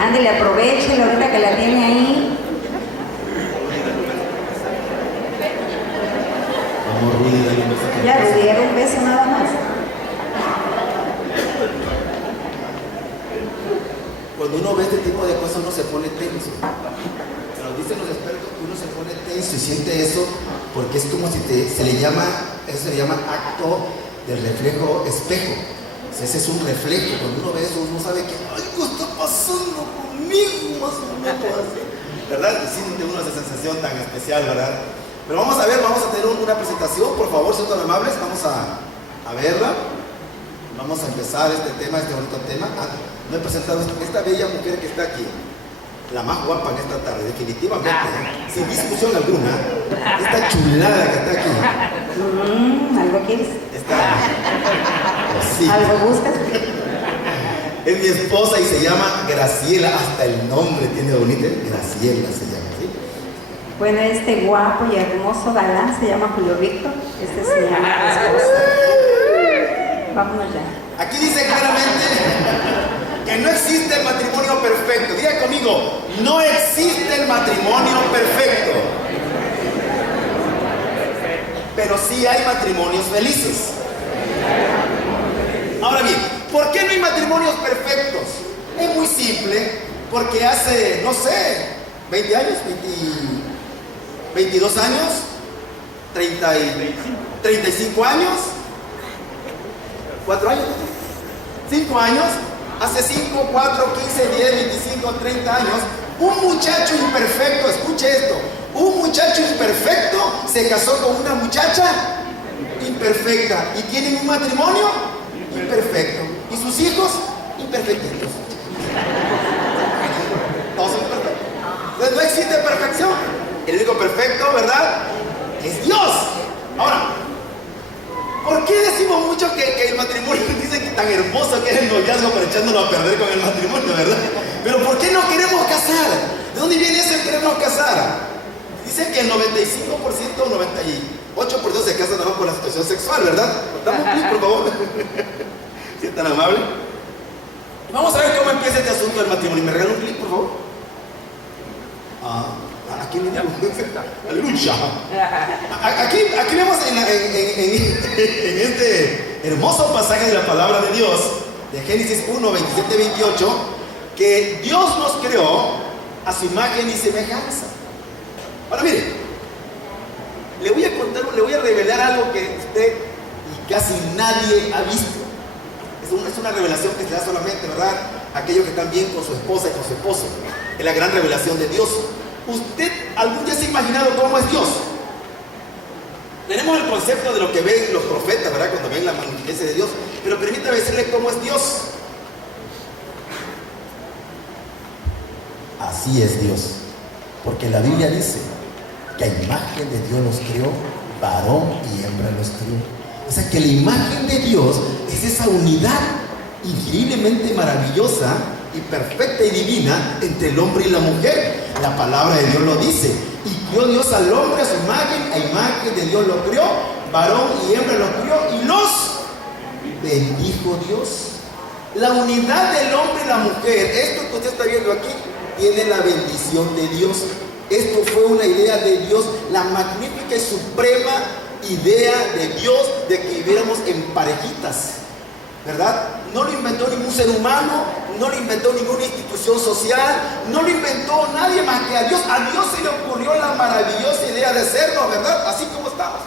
Ándale, aproveche ahorita que la tiene ahí. Vamos, Rudy, dale un beso. Ya, Rudy, era un beso nada más. Cuando uno ve este tipo de cosas, uno se pone tenso. Se nos dicen los expertos que uno se pone tenso y siente eso porque es como si eso se le llama acto del reflejo espejo. O sea, ese es un reflejo. Cuando uno ve eso, uno sabe que algo está pasando conmigo, más o menos así, ¿verdad? Y siente uno esa sensación tan especial, ¿verdad? Pero vamos a ver, vamos a tener una presentación, por favor, sean tan amables, vamos a verla. Vamos a empezar este tema, este bonito tema. No he presentado esta bella mujer que está aquí, la más guapa en esta tarde, definitivamente, sin discusión alguna. Esta chulada que está aquí. ¿Algo quieres? Sí. ¿Algo buscas? Es mi esposa y se llama Graciela, hasta el nombre tiene bonito, Graciela se llama, ¿sí? Bueno, este guapo y hermoso galán se llama Julio Víctor. Este se llama mi esposa. Vámonos ya. Aquí dice claramente que no existe el matrimonio perfecto. Diga conmigo, no existe el matrimonio perfecto. Pero sí hay matrimonios felices. Ahora bien, ¿por qué no hay matrimonios perfectos? Es muy simple, porque hace, no sé, 20 años, 22 años, 35 años, 4 años, 5 años, hace 5, 4, 15, 10, 25, 30 años, un muchacho imperfecto, escuche esto, un muchacho imperfecto se casó con una muchacha imperfecta y tienen un matrimonio imperfecto y sus hijos imperfectitos. Todos son perfectos. Entonces no existe perfección. El único perfecto, ¿verdad?, es Dios. Ahora, ¿por qué decimos mucho que el matrimonio, dicen que tan hermoso que es el noviazgo, pero echándolo a perder con el matrimonio, ¿verdad? Pero ¿por qué no queremos casar? ¿De dónde viene eso de querernos casar? Dicen que el 95%, 98% se casan por la situación sexual, ¿verdad? Dame un clic, por favor. Si es tan amable. Vamos a ver cómo empieza este asunto del matrimonio. ¿Me regala un clic, por favor? Aquí le llamo. Aleluya. Aquí vemos en este hermoso pasaje de la palabra de Dios, de Génesis 1, 27, 28, que Dios nos creó a su imagen y semejanza. Ahora mire, le voy a revelar algo que usted y casi nadie ha visto. Es una revelación que se da solamente, ¿verdad?, aquellos que están bien con su esposa y con su esposo. Es la gran revelación de Dios. ¿Usted algún día se ha imaginado cómo es Dios? Tenemos el concepto de lo que ven los profetas, ¿verdad?, cuando ven la magnificencia de Dios. Pero permítame decirle cómo es Dios. Así es Dios. Porque la Biblia dice que a imagen de Dios los creó, varón y hembra los creó. O sea que la imagen de Dios es esa unidad increíblemente maravillosa y perfecta y divina entre el hombre y la mujer. La palabra de Dios lo dice. Y creó Dios al hombre a su imagen, a imagen de Dios lo creó, varón y hembra lo creó y los bendijo Dios. La unidad del hombre y la mujer, esto que usted está viendo aquí, tiene la bendición de Dios. Esto fue una idea de Dios, la magnífica y suprema idea de Dios de que viviéramos en parejitas, ¿verdad? No lo inventó ningún ser humano, no lo inventó ninguna institución social, no lo inventó nadie más que a Dios. A Dios se le ocurrió la maravillosa idea de sernos, ¿verdad? Así como estamos,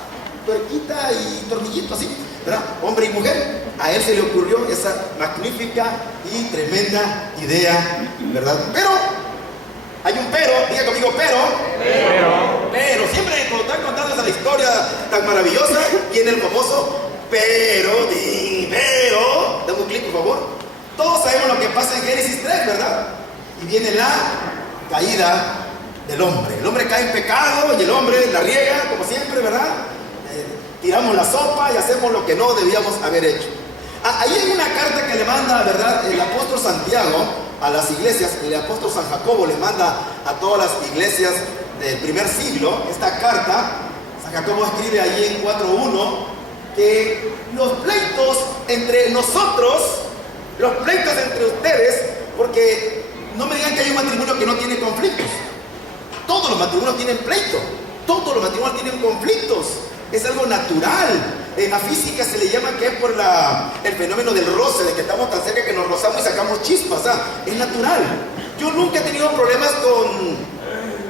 tuerquita y tornillito, así, ¿verdad? Hombre y mujer. A Él se le ocurrió esa magnífica y tremenda idea, ¿verdad? Pero hay un pero, diga conmigo pero, siempre cuando están contando esa historia tan maravillosa, viene el famoso pero, dame un clic por favor. Todos sabemos lo que pasa en Génesis 3, ¿verdad? Y viene la caída del hombre. El hombre cae en pecado y el hombre la riega, como siempre, ¿verdad? Tiramos la sopa y hacemos lo que no debíamos haber hecho. Ahí hay una carta que le manda, ¿verdad?, el apóstol Santiago a las iglesias. El apóstol San Jacobo le manda a todas las iglesias del primer siglo esta carta. San Jacobo escribe allí en 4:1 que los pleitos entre nosotros, los pleitos entre ustedes, porque no me digan matrimonio que no tiene conflictos. Todos los matrimonios tienen pleito. Todos los matrimonios tienen conflictos. Es algo natural. En la física se le llama que es por el fenómeno del roce, de que estamos tan cerca que nos rozamos y sacamos chispas. Es natural. Yo nunca he tenido problemas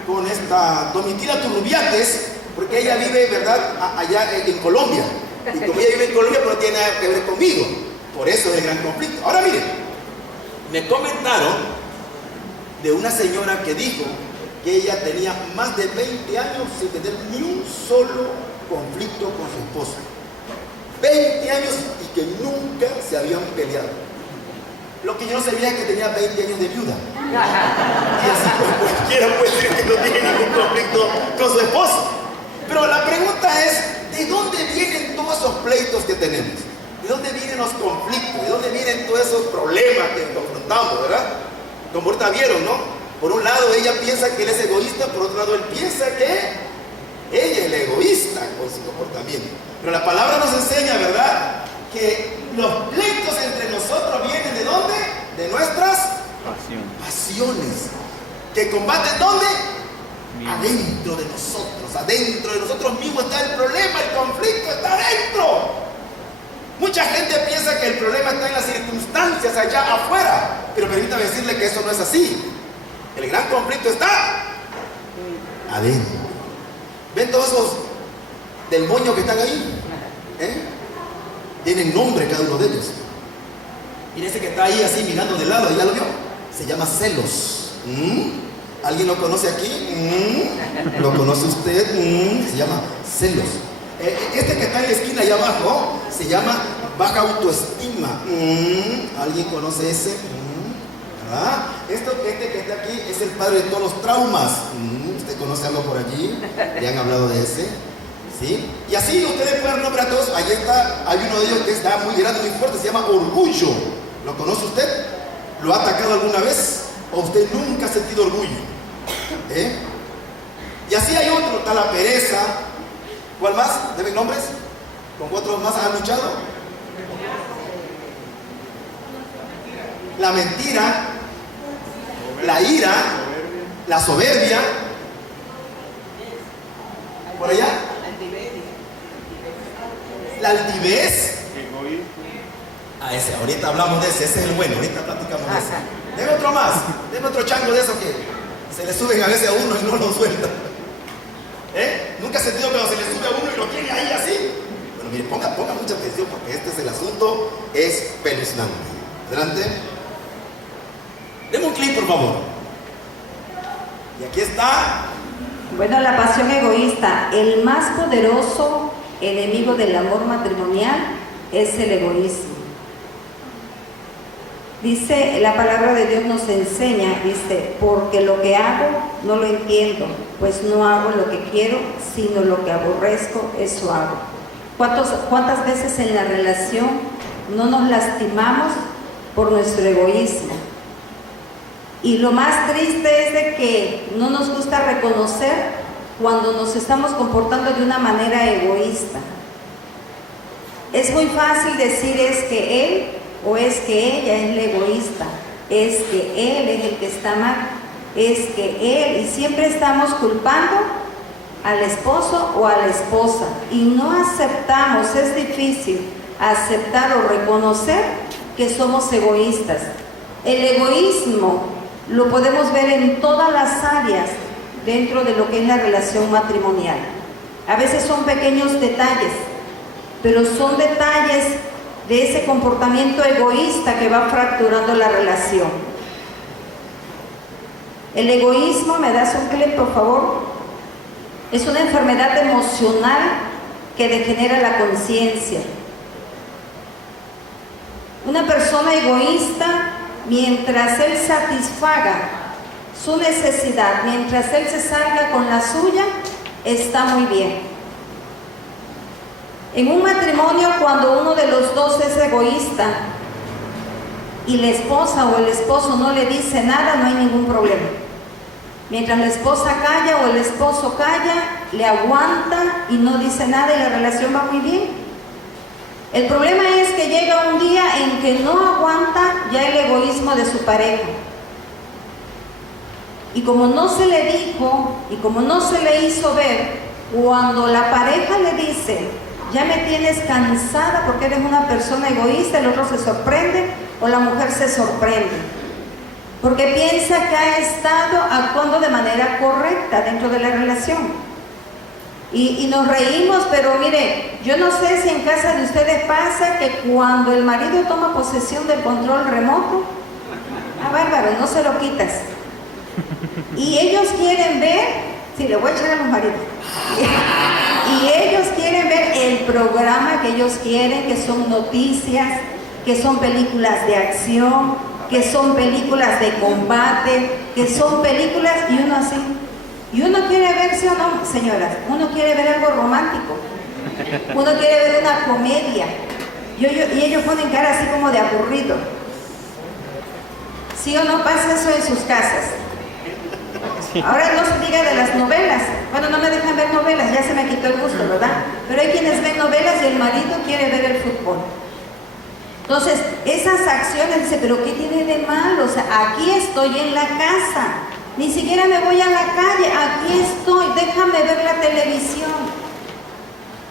con esta Domitila Turrubiates, porque ella vive, ¿verdad?, allá en Colombia. Y como ella vive en Colombia, pues no tiene nada que ver conmigo. Por eso es el gran conflicto. Ahora miren, me comentaron de una señora que dijo que ella tenía más de 20 años sin tener ni un solo conflicto con su esposo. 20 años y que nunca se habían peleado. Lo que yo no sabía es que tenía 20 años de viuda. Y así pues cualquiera puede decir que no tiene ningún conflicto con su esposo. Pero la pregunta es, ¿de dónde vienen todos esos pleitos que tenemos? ¿De dónde vienen los conflictos? ¿De dónde vienen todos esos problemas que confrontamos, verdad? Como ahorita vieron, ¿no? Por un lado ella piensa que él es egoísta, por otro lado él piensa que ella es la egoísta con su comportamiento. Pero la palabra nos enseña, ¿verdad?, que los pleitos entre nosotros vienen ¿de dónde? De nuestras pasiones. ¿Que combaten dónde? Adentro de nosotros. Adentro de nosotros mismos está el problema, el conflicto está adentro. Mucha gente piensa que el problema está en las circunstancias allá afuera, pero permítame decirle que eso no es así. El gran conflicto está adentro. ¿Ven todos esos demonios que están ahí? Tienen nombre cada uno de ellos. Mire ese que está ahí así mirando de lado, ¿ya lo vio? Se llama celos. ¿Alguien lo conoce aquí? ¿Lo conoce usted? Se llama celos. Este que está en la esquina allá abajo se llama baja autoestima. ¿Alguien conoce ese? ¿Verdad? Este que está aquí es el padre de todos los traumas. ¿Usted conoce algo por allí? ¿Le han hablado de ese? ¿Sí? Y así ustedes pueden nombrar a todos. Ahí está, hay uno de ellos que está muy grande, muy fuerte, se llama orgullo. ¿Lo conoce usted? ¿Lo ha atacado alguna vez? ¿O usted nunca ha sentido orgullo? Y así hay otro, está la pereza. ¿Cuál más? ¿Deben nombres? ¿Con cuatro más han luchado? La mentira, la ira, la soberbia. ¿Por allá? La altivez. Ese, ahorita hablamos de ese es el bueno, ahorita platicamos de ese. Deme otro más, deme otro chango de esos que se le suben a veces a uno y no lo sueltan. ¿Nunca has sentido cuando se le sube a uno y lo tiene ahí así? Bueno, mire, ponga mucha atención porque este es el asunto, es espeluznante. Adelante. Deme un clip, por favor. Y aquí está. Bueno, la pasión egoísta. El más poderoso enemigo del amor matrimonial es el egoísmo. Dice, la palabra de Dios nos enseña, dice, porque lo que hago no lo entiendo, pues no hago lo que quiero, sino lo que aborrezco, eso hago. ¿Cuántas veces en la relación no nos lastimamos por nuestro egoísmo? Y lo más triste es de que no nos gusta reconocer cuando nos estamos comportando de una manera egoísta. Es muy fácil decir es que él o es que ella es la egoísta, es que él es el que está mal, es que él, y siempre estamos culpando al esposo o a la esposa y no aceptamos, es difícil aceptar o reconocer que somos egoístas. El egoísmo lo podemos ver en todas las áreas dentro de lo que es la relación matrimonial. A veces son pequeños detalles, pero son detalles de ese comportamiento egoísta que va fracturando la relación. El egoísmo, ¿me das un clip, por favor? Es una enfermedad emocional que degenera la conciencia. Una persona egoísta, mientras él satisfaga su necesidad, mientras él se salga con la suya, está muy bien. En un matrimonio, cuando uno de los dos es egoísta y la esposa o el esposo no le dice nada, no hay ningún problema. Mientras la esposa calla o el esposo calla, le aguanta y no dice nada y la relación va muy bien. El problema es que llega un día en que no aguanta ya el egoísmo de su pareja. Y como no se le dijo y como no se le hizo ver, cuando la pareja le dice, ya me tienes cansada porque eres una persona egoísta, el otro se sorprende o la mujer se sorprende. Porque piensa que ha estado actuando de manera correcta dentro de la relación. Y nos reímos, pero mire, yo no sé si en casa de ustedes pasa que cuando el marido toma posesión del control remoto, bárbaro, no se lo quitas. Y ellos quieren ver, sí, le voy a echar a los maridos. Y ellos quieren ver el programa que ellos quieren, que son noticias, que son películas de acción, que son películas de combate, que son películas, y uno así. Y uno quiere ver, ¿sí o no, señoras? Uno quiere ver algo romántico. Uno quiere ver una comedia. Y ellos ponen cara así como de aburrido. ¿Sí o no pasa eso en sus casas? Ahora no se diga de las novelas. Bueno, no me dejan ver novelas, ya se me quitó el gusto, ¿verdad? Pero hay quienes ven novelas y el marido quiere ver el fútbol. Entonces, esas acciones, dice, ¿pero qué tiene de malo? O sea, aquí estoy en la casa. Ni siquiera me voy a la calle, aquí estoy, déjame ver la televisión.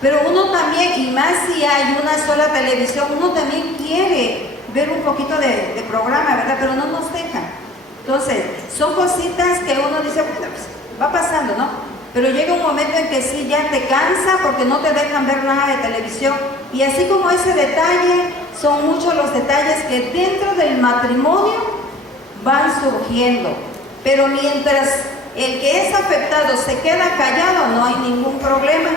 Pero uno también, y más si hay una sola televisión, uno también quiere ver un poquito de programa, ¿verdad? Pero no nos dejan. Entonces, son cositas que uno dice, bueno, pues, va pasando, ¿no? Pero llega un momento en que sí, ya te cansa porque no te dejan ver nada de televisión. Y así como ese detalle, son muchos los detalles que dentro del matrimonio van surgiendo. Pero mientras el que es afectado se queda callado, no hay ningún problema.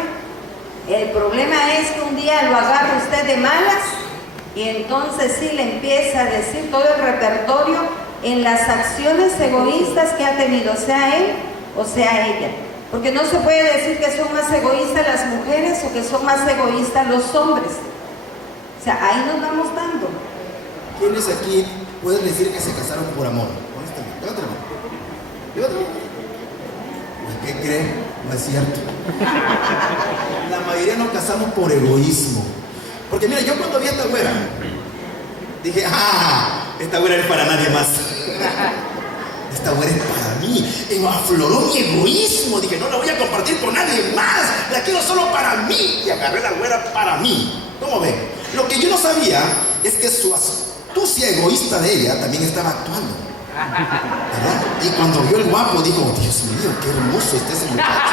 El problema es que un día lo agarra usted de malas y entonces sí le empieza a decir todo el repertorio en las acciones egoístas que ha tenido, sea él o sea ella. Porque no se puede decir que son más egoístas las mujeres o que son más egoístas los hombres. O sea, ahí nos vamos dando. ¿Quiénes aquí pueden decir que se casaron por amor? Honestamente, levanta la mano. ¿Qué creen? No es cierto. La mayoría nos casamos por egoísmo. Porque mira, yo cuando vi a esta güera, dije, esta güera es para nadie más. Esta güera es para mí. Y afloró mi egoísmo. Dije, no la voy a compartir con nadie más. La quiero solo para mí. Y agarré la güera para mí. ¿Cómo ven? Lo que yo no sabía es que su astucia egoísta de ella también estaba actuando. ¿Verdad? Y cuando vio el guapo dijo, Dios mío, qué hermoso está ese muchacho.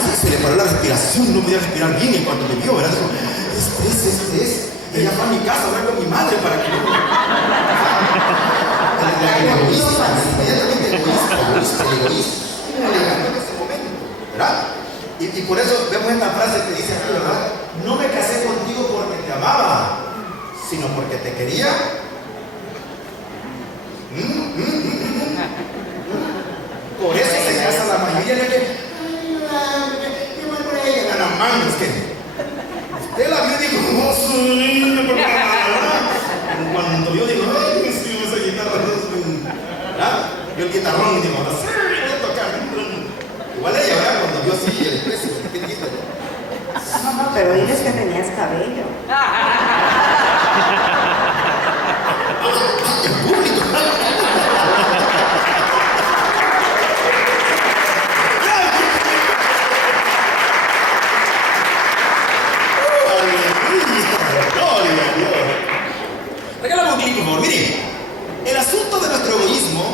Sí, se le paró la respiración, no podía respirar bien. Y cuando me vio, ¿verdad? Dijo, este es. Ella fue a mi casa a hablar con mi madre para que no. El egoísta, inmediatamente egoísta, elegante en ese momento, ¿verdad? Y por eso vemos esta frase que dice aquí, ¿verdad? No me casé contigo porque te amaba, sino porque te quería. Por eso se casa la mayoría de que es que usted la vio y dijo, cuando yo digo, ay, sí, esa guitarra, ¿verdad? Yo el guitarrón digo, no sé, voy a tocar. Igual ella, ¿verdad? Cuando vio así el precio, ¿qué dijiste? No, pero diles que tenías cabello. El público. Regálame un clic, por favor. Miren, el asunto de nuestro egoísmo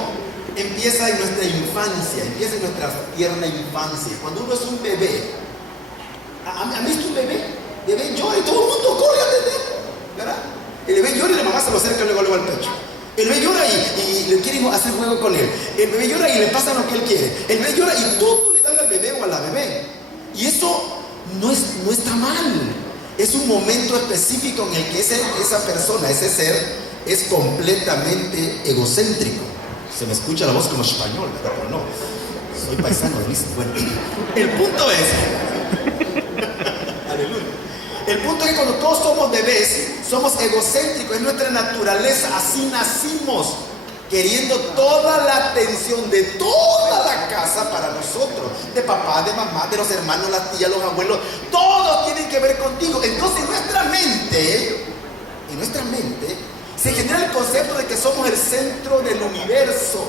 empieza en nuestra infancia, empieza en nuestra tierna infancia. Cuando uno es un bebé, ¿han visto un bebé? El bebé llora y todo el mundo corre a atender, ¿verdad? El bebé llora y la mamá se lo acerca luego al pecho. El bebé llora y le quieren hacer juego con él. El bebé llora y le pasa lo que él quiere. El bebé llora y todo le dan al bebé o a la bebé. Y eso no está mal. Es un momento específico en el que esa persona, ese ser, es completamente egocéntrico. Se me escucha la voz como español, ¿verdad? Pero no, soy paisano de Listo. Bueno, el punto es, aleluya. El punto es que cuando todos somos bebés, somos egocéntricos, es nuestra naturaleza, así nacimos, queriendo toda la atención de toda la casa para nosotros, de papá, de mamá, de los hermanos, las tías, los abuelos, todos tienen que ver contigo. Entonces en nuestra mente se genera el concepto de que somos el centro del universo.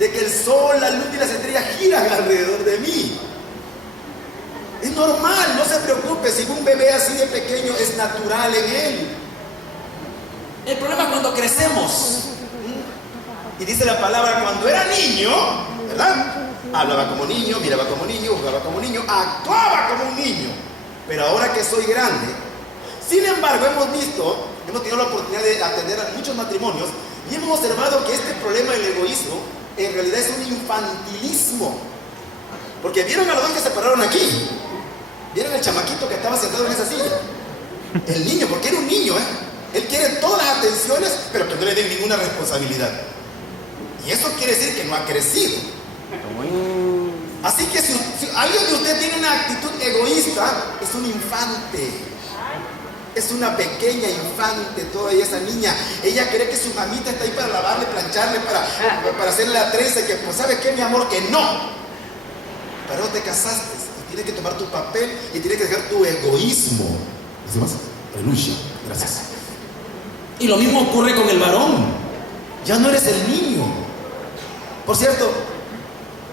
de que el sol, la luna y las estrellas giran alrededor de mí. Es normal, no se preocupe, si un bebé así de pequeño es natural en él. El problema es cuando crecemos. Y dice la palabra, cuando era niño, ¿verdad? Hablaba como niño, miraba como niño, jugaba como niño, actuaba como un niño. Pero ahora que soy grande, sin embargo, hemos tenido la oportunidad de atender a muchos matrimonios y hemos observado que este problema del egoísmo en realidad es un infantilismo. Porque vieron a los dos que se pararon aquí. Vieron el chamaquito que estaba sentado en esa silla. El niño, porque era un niño, ¿eh? Él quiere todas las atenciones, pero que no le den ninguna responsabilidad. Y eso quiere decir que no ha crecido. Así que si alguien de usted tiene una actitud egoísta, es un infante. Es una pequeña infante todavía esa niña. Ella cree que su mamita está ahí para lavarle, plancharle, para hacerle la trenza. Que pues, ¿sabes qué, mi amor? Que no. Pero te casaste y tienes que tomar tu papel y tienes que dejar tu egoísmo. ¿Dice más? Aleluya. Gracias. Y lo mismo ocurre con el varón. Ya no eres el niño. Por cierto,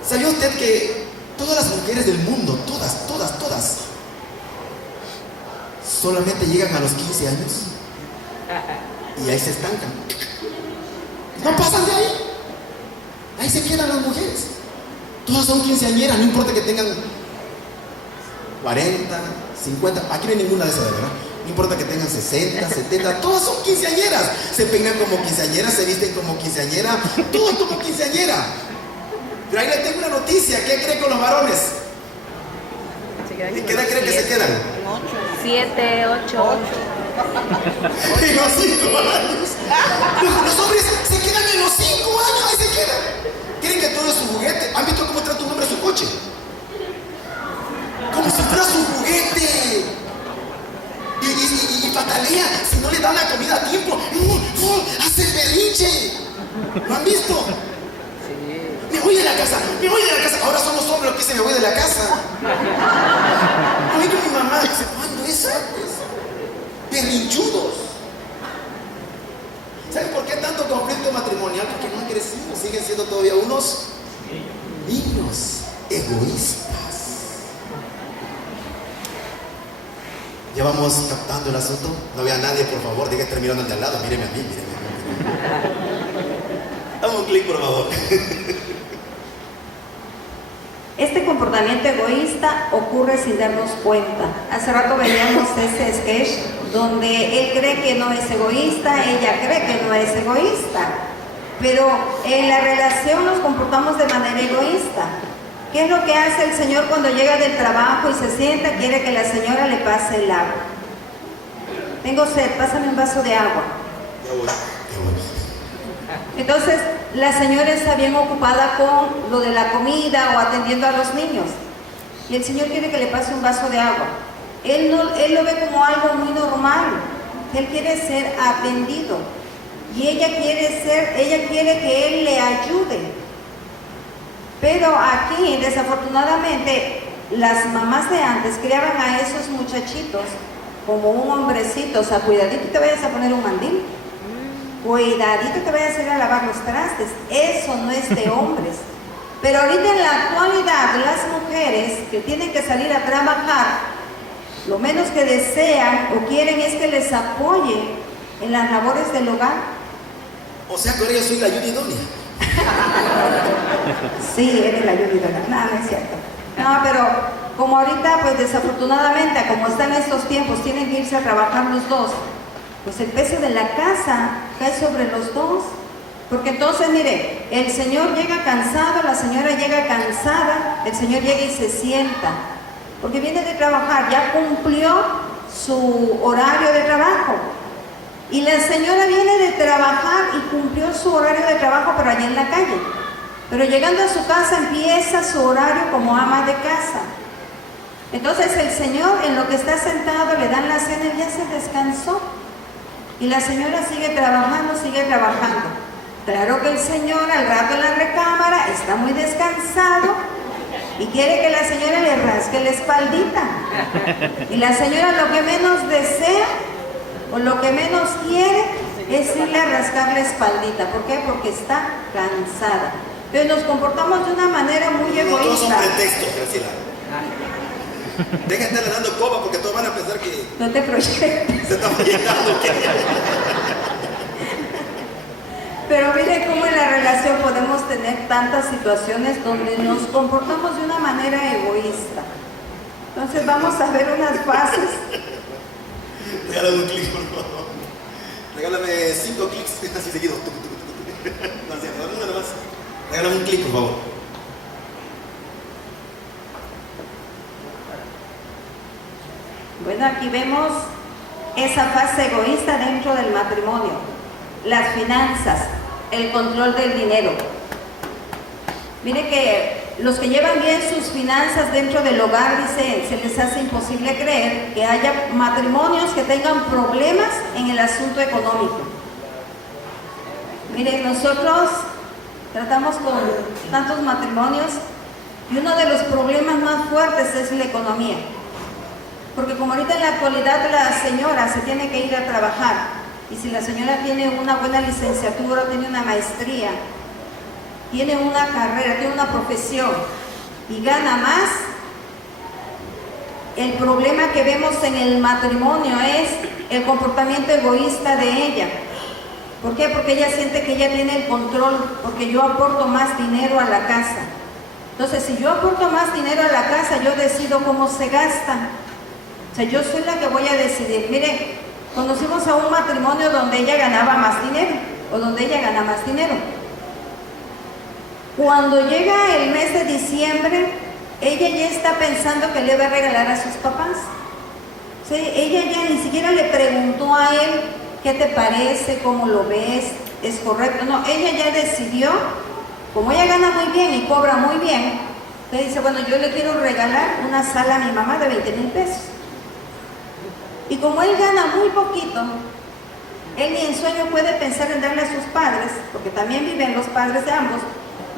¿sabía usted que todas las mujeres del mundo, todas, solamente llegan a los 15 años y ahí se estancan? No pasan de ahí. Ahí se quedan las mujeres. Todas son quinceañeras, no importa que tengan 40, 50, aquí no hay ninguna de esas, ¿verdad? No importa que tengan 60, 70, todas son quinceañeras. Se peinan como quinceañeras, se visten como quinceañera, todo como quinceañera. Pero ahí le tengo una noticia. ¿Qué cree con los varones? ¿Y qué edad cree que se quedan? 7, 8. En los 5 años. Los hombres se quedan en los 5 años, ahí se quedan. Quieren que todo es su juguete. ¿Han visto cómo trata un hombre su coche? Como si fuera su juguete. Y patalea si no le dan la comida a tiempo. Hace berrinche. ¿Lo han visto? Me voy de la casa. Ahora somos hombres los que dicen me voy de la casa. Oí con mi mamá, dice, ¿cuándo es antes? Berrinchudos. ¿Saben por qué tanto conflicto matrimonial? Porque no han crecido, siguen siendo todavía unos niños egoístas. Ya vamos captando el asunto. No vea a nadie, por favor, diga que estar mirando al de al lado. Míreme a mí. Dame un clic, por favor. Este comportamiento egoísta ocurre sin darnos cuenta. Hace rato veíamos ese sketch donde él cree que no es egoísta, ella cree que no es egoísta. Pero en la relación nos comportamos de manera egoísta. ¿Qué es lo que hace el señor cuando llega del trabajo y se sienta? Quiere que la señora le pase el agua. Tengo sed, pásame un vaso de agua. Ya voy. Entonces, la señora está bien ocupada con lo de la comida o atendiendo a los niños. Y el señor quiere que le pase un vaso de agua. Él lo ve como algo muy normal. Él quiere ser atendido. Y ella quiere que él le ayude. Pero aquí, desafortunadamente, las mamás de antes criaban a esos muchachitos como un hombrecito. O sea, cuidadito te vayas a poner un mandil. Cuidadito te vayas a ir a lavar los trastes. Eso no es de hombres. Pero ahorita en la actualidad, las mujeres que tienen que salir a trabajar, lo menos que desean o quieren es que les apoye en las labores del hogar. O sea que ahora yo soy la ayuda idónea. Sí, eres la ayuda idónea. No es cierto. No, pero como ahorita, pues desafortunadamente, como están estos tiempos, tienen que irse a trabajar los dos, pues el peso de la casa cae sobre los dos. Porque entonces, mire, el señor llega cansado, la señora llega cansada, el señor llega y se sienta, porque viene de trabajar, ya cumplió su horario de trabajo. Y la señora viene de trabajar y cumplió su horario de trabajo, pero allá en la calle. Pero llegando a su casa empieza su horario como ama de casa. Entonces el señor, en lo que está sentado, le dan la cena y ya se descansó. Y la señora sigue trabajando. Claro que el señor al rato en la recámara está muy descansado y quiere que la señora le rasque la espaldita. Y la señora lo que menos desea o lo que menos quiere es irle a rascar la espaldita. ¿Por qué? Porque está cansada. Pero nos comportamos de una manera muy No, todos son egoísta. pretextos, Graciela. Dejen de estar dando coba porque todos van a pensar que No te proyectes. se está proyectando. Pero mire cómo en la relación podemos tener tantas situaciones donde nos comportamos de una manera egoísta. Entonces vamos a ver unas fases. Regálame un clic, por favor. Regálame 5 clics así seguidos. No, sí, no, nada más. Regálame un clic, por favor. Bueno, aquí vemos esa fase egoísta dentro del matrimonio. Las finanzas, el control del dinero. Mire que los que llevan bien sus finanzas dentro del hogar, dice, se les hace imposible creer que haya matrimonios que tengan problemas en el asunto económico. Mire, nosotros tratamos con tantos matrimonios y uno de los problemas más fuertes es la economía. Porque como ahorita en la actualidad la señora se tiene que ir a trabajar, y si la señora tiene una buena licenciatura, tiene una maestría, tiene una carrera, tiene una profesión y gana más, el problema que vemos en el matrimonio es el comportamiento egoísta de ella. ¿Por qué? Porque ella siente que ella tiene el control, porque yo aporto más dinero a la casa. Entonces, si yo aporto más dinero a la casa, yo decido cómo se gasta. O sea, yo soy la que voy a decidir. Mire, conocimos a un matrimonio donde ella ganaba más dinero, o donde ella gana más dinero. Cuando llega el mes de diciembre, ella ya está pensando que le va a regalar a sus papás. ¿Sí? Ella ya ni siquiera le preguntó a él, ¿qué te parece? ¿Cómo lo ves? ¿Es correcto? No, ella ya decidió, como ella gana muy bien y cobra muy bien, le dice, bueno, yo le quiero regalar una sala a mi mamá de 20,000 pesos. Y como él gana muy poquito, él ni en sueño puede pensar en darle a sus padres, porque también viven los padres de ambos,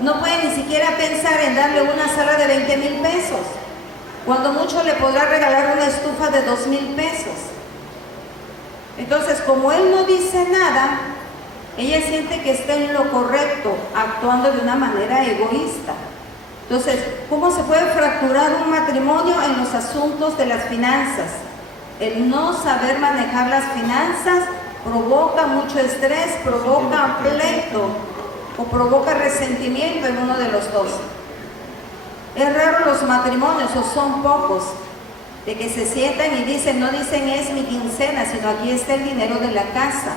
no puede ni siquiera pensar en darle una sala de 20,000 pesos. Cuando mucho le podrá regalar una estufa de 2,000 pesos. Entonces, como él no dice nada, ella siente que está en lo correcto, actuando de una manera egoísta. Entonces, ¿cómo se puede fracturar un matrimonio en los asuntos de las finanzas? El no saber manejar las finanzas provoca mucho estrés, provoca pleito o provoca resentimiento en uno de los dos. Es raro los matrimonios, o son pocos, de que se sientan y dicen, no dicen es mi quincena, sino aquí está el dinero de la casa.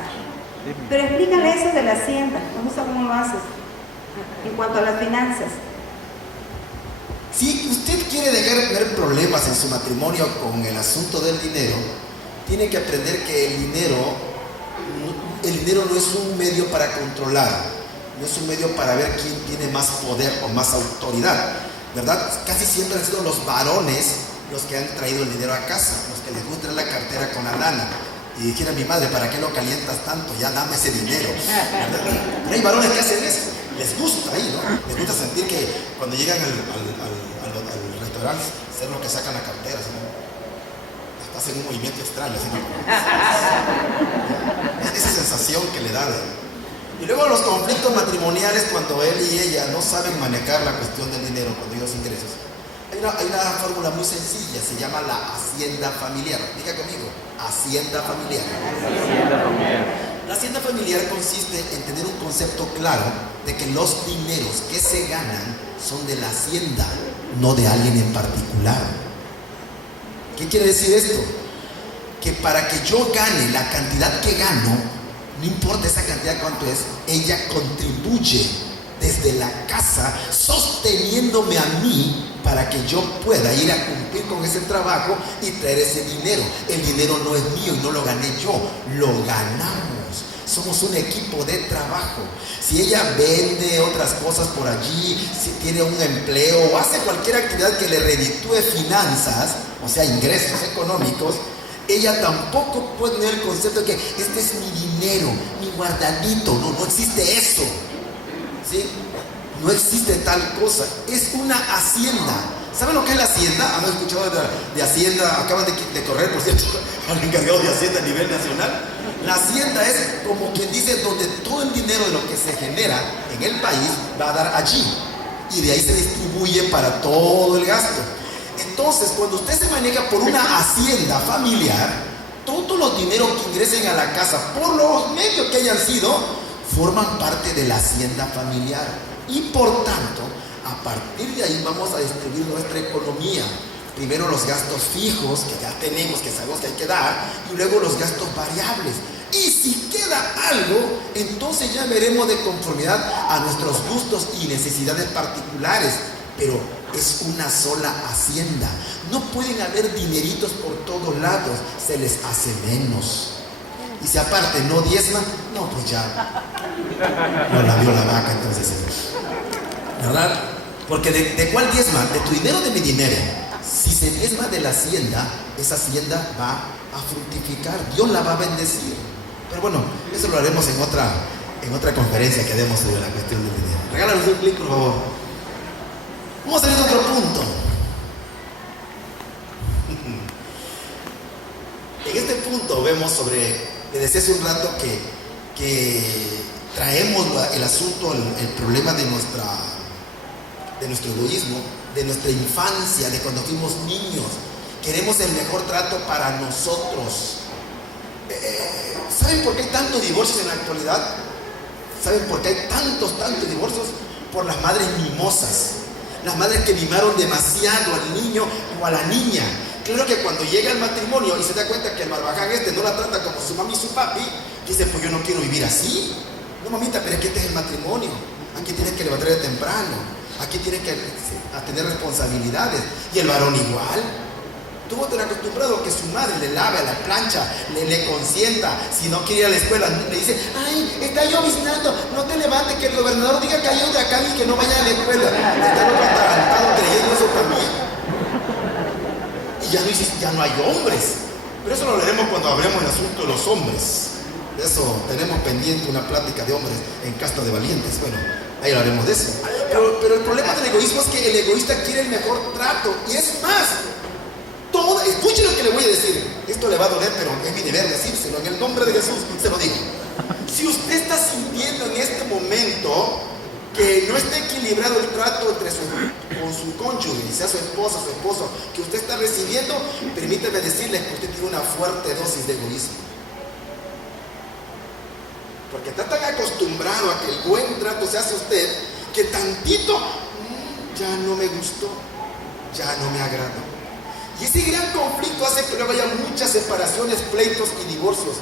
Pero explícale eso de la hacienda, no sé cómo lo haces en cuanto a las finanzas. Si usted quiere dejar de tener problemas en su matrimonio con el asunto del dinero, tiene que aprender que el dinero no es un medio para controlar, no es un medio para ver quién tiene más poder o más autoridad, ¿verdad? Casi siempre han sido los varones los que han traído el dinero a casa, los que les gusta la cartera con la lana. Y dijera mi madre, ¿para qué lo calientas tanto? Ya dame ese dinero, ¿verdad? Pero hay varones que hacen eso, les gusta ahí, ¿no? Les gusta sentir que cuando llegan al restaurante, ser lo que sacan la cartera, ¿sí? Hasta hacen un movimiento extraño, ¿sí? Esa sensación que le da. Y luego los conflictos matrimoniales, cuando él y ella no saben manejar la cuestión del dinero, cuando ellos ingresos. Hay una fórmula muy sencilla, se llama la hacienda familiar. Diga conmigo, hacienda familiar. La hacienda familiar consiste en tener un concepto claro de que los dineros que se ganan son de la hacienda, no de alguien en particular. ¿Qué quiere decir esto? Que para que yo gane la cantidad que gano, no importa esa cantidad cuánto es, ella contribuye desde la casa sosteniéndome a mí para que yo pueda ir a cumplir con ese trabajo y traer ese dinero. El dinero no es mío y no lo gané yo, lo ganamos. Somos un equipo de trabajo. Si ella vende otras cosas por allí, si tiene un empleo o hace cualquier actividad que le reditúe finanzas, o sea, ingresos económicos, ella tampoco puede tener el concepto de que este es mi dinero, mi guardadito. No existe eso, ¿sí? No existe tal cosa. Es una hacienda. ¿Saben lo que es la hacienda? ¿Han escuchado de hacienda? Acaban de correr, por cierto, al encargado de hacienda a nivel nacional. La hacienda es como quien dice donde todo el dinero de lo que se genera en el país va a dar allí. Y de ahí se distribuye para todo el gasto. Entonces, cuando usted se maneja por una hacienda familiar, todos los dineros que ingresen a la casa, por los medios que hayan sido, forman parte de la hacienda familiar. Y por tanto, a partir de ahí vamos a distribuir nuestra economía. Primero los gastos fijos, que ya tenemos, que sabemos que hay que dar, y luego los gastos variables. Y si queda algo, entonces ya veremos de conformidad a nuestros gustos y necesidades particulares. Pero es una sola hacienda. No pueden haber dineritos por todos lados, se les hace menos. Y si aparte no diezman, no, pues ya no la vio la vaca, entonces, ¿verdad? Porque ¿de cuál diezma? ¿De tu dinero o de mi dinero? Si se diezma de la hacienda, esa hacienda va a fructificar, Dios la va a bendecir. Pero bueno, eso lo haremos en otra conferencia que demos sobre la cuestión del dinero. Regálanos un clic, por favor. Vamos a ir a otro punto. En este punto vemos le decía hace un rato que traemos el asunto, el problema de nuestro egoísmo, de nuestra infancia, de cuando fuimos niños. Queremos el mejor trato para nosotros. ¿Saben por qué hay tantos divorcios en la actualidad? ¿Saben por qué hay tantos divorcios? Por las madres mimosas. Las madres que mimaron demasiado al niño o a la niña. Claro que cuando llega el matrimonio y se da cuenta que el barbaján no la trata como su mami y su papi, dice, pues yo no quiero vivir así. No, mamita, pero es que este es el matrimonio. Aquí tienes que levantarte temprano. Aquí tienes que tener responsabilidades. Y el varón igual. Tuvo tan acostumbrado que su madre le lave, la plancha, le consienta. Si no quiere ir a la escuela, le dice, ay, está lloviznando, no te levantes, que el gobernador diga que hay un huracán y que no vaya a la escuela. Está otro atarantado creyendo eso también. Y ya no hay hombres. Pero eso lo hablaremos cuando hablemos el asunto de los hombres. De eso tenemos pendiente una plática de hombres en Casta de Valientes. Bueno, ahí hablaremos de eso. Pero el problema del egoísmo es que el egoísta quiere el mejor trato. Y es más, escuchen lo que le voy a decir. Esto le va a doler, pero es mi deber decírselo. En el nombre de Jesús se lo digo. Si usted está sintiendo en este momento que no está equilibrado el trato con su cónyuge, sea su esposa, su esposo, que usted está recibiendo, permítame decirle que usted tiene una fuerte dosis de egoísmo. Porque está tan acostumbrado a que el buen trato se hace usted, que tantito ya no me gustó, ya no me agradó. Y ese gran conflicto hace que luego haya muchas separaciones, pleitos y divorcios.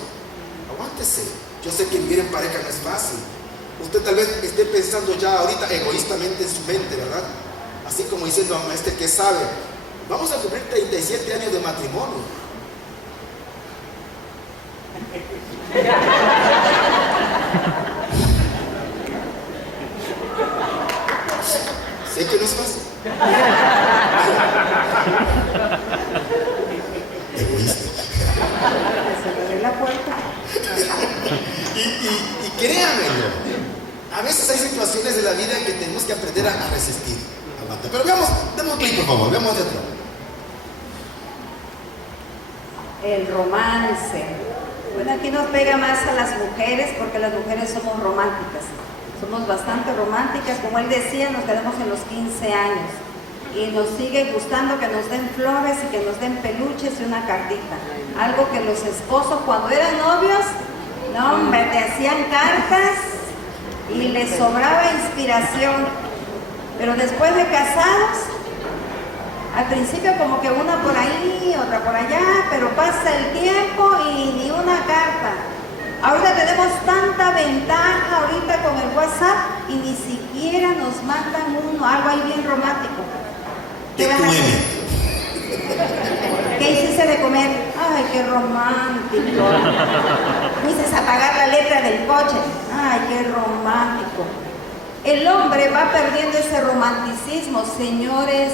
Aguántese. Yo sé que vivir en pareja no es fácil. Usted tal vez esté pensando ya ahorita egoístamente en su mente, ¿verdad? Así como diciendo a que sabe, vamos a cumplir 37 años de matrimonio. Sé que no es fácil. Egoísta. Se la puerta. Y créanmelo, a veces hay situaciones de la vida en que tenemos que aprender a resistir. Aguanta. Pero veamos, demos un clic, por favor, veamos de otro. El romance. Bueno, aquí nos pega más a las mujeres porque las mujeres somos románticas. Somos bastante románticas. Como él decía, nos quedamos en los 15 años. Y nos sigue gustando que nos den flores y que nos den peluches y una cartita. Algo que los esposos cuando eran novios, no hombre, te hacían cartas y les sobraba inspiración. Pero después de casados, al principio como que una por ahí, otra por allá, pero pasa el tiempo y ni una carta. Ahorita tenemos tanta ventaja ahorita con el WhatsApp y ni siquiera nos mandan algo ahí bien romántico. ¿Qué vas a hacer? ¿Qué hiciste de comer? Ay, qué romántico. Dices apagar la letra del coche. Ay, qué romántico. El hombre va perdiendo ese romanticismo. Señores,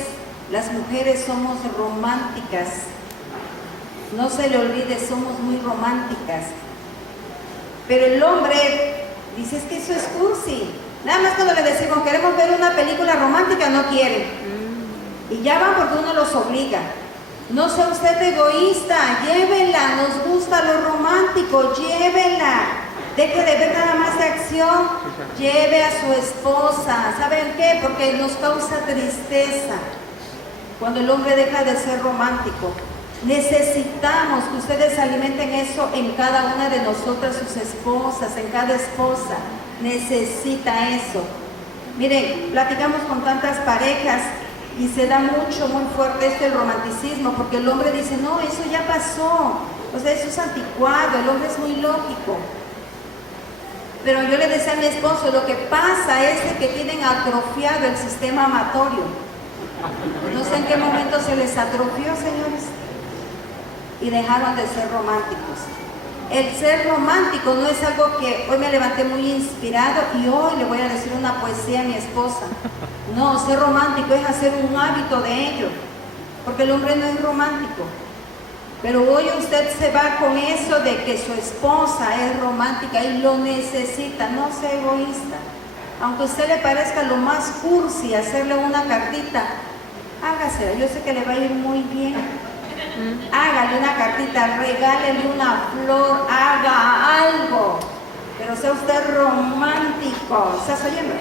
las mujeres somos románticas. No se le olvide, somos muy románticas. Pero el hombre dice, es que eso es cursi. Nada más cuando le decimos, queremos ver una película romántica, no quieren. Y ya van porque uno los obliga. No sea usted egoísta, llévela, nos gusta lo romántico, llévela. Deje de ver nada más de acción, lleve a su esposa. ¿Saben qué? Porque nos causa tristeza cuando el hombre deja de ser romántico. Necesitamos que ustedes alimenten eso en cada una de nosotras, sus esposas, en cada esposa. Necesita eso. Miren, platicamos con tantas parejas y se da mucho, muy fuerte el romanticismo, porque el hombre dice, no, eso ya pasó, o sea, eso es anticuado, el hombre es muy lógico. Pero yo le decía a mi esposo, lo que pasa es que tienen atrofiado el sistema amatorio. No sé en qué momento se les atrofió, señores, y dejaron de ser románticos. El ser romántico no es algo que hoy me levanté muy inspirado y hoy le voy a decir una poesía a mi esposa. No, ser romántico es hacer un hábito de ello, porque el hombre no es romántico. Pero hoy usted se va con eso de que su esposa es romántica y lo necesita. No sea egoísta. Aunque a usted le parezca lo más cursi hacerle una cartita, hágasela. Yo sé que le va a ir muy bien. Hágale una cartita, regálele una flor, haga algo. Pero sea usted romántico. ¿Estás oyendo?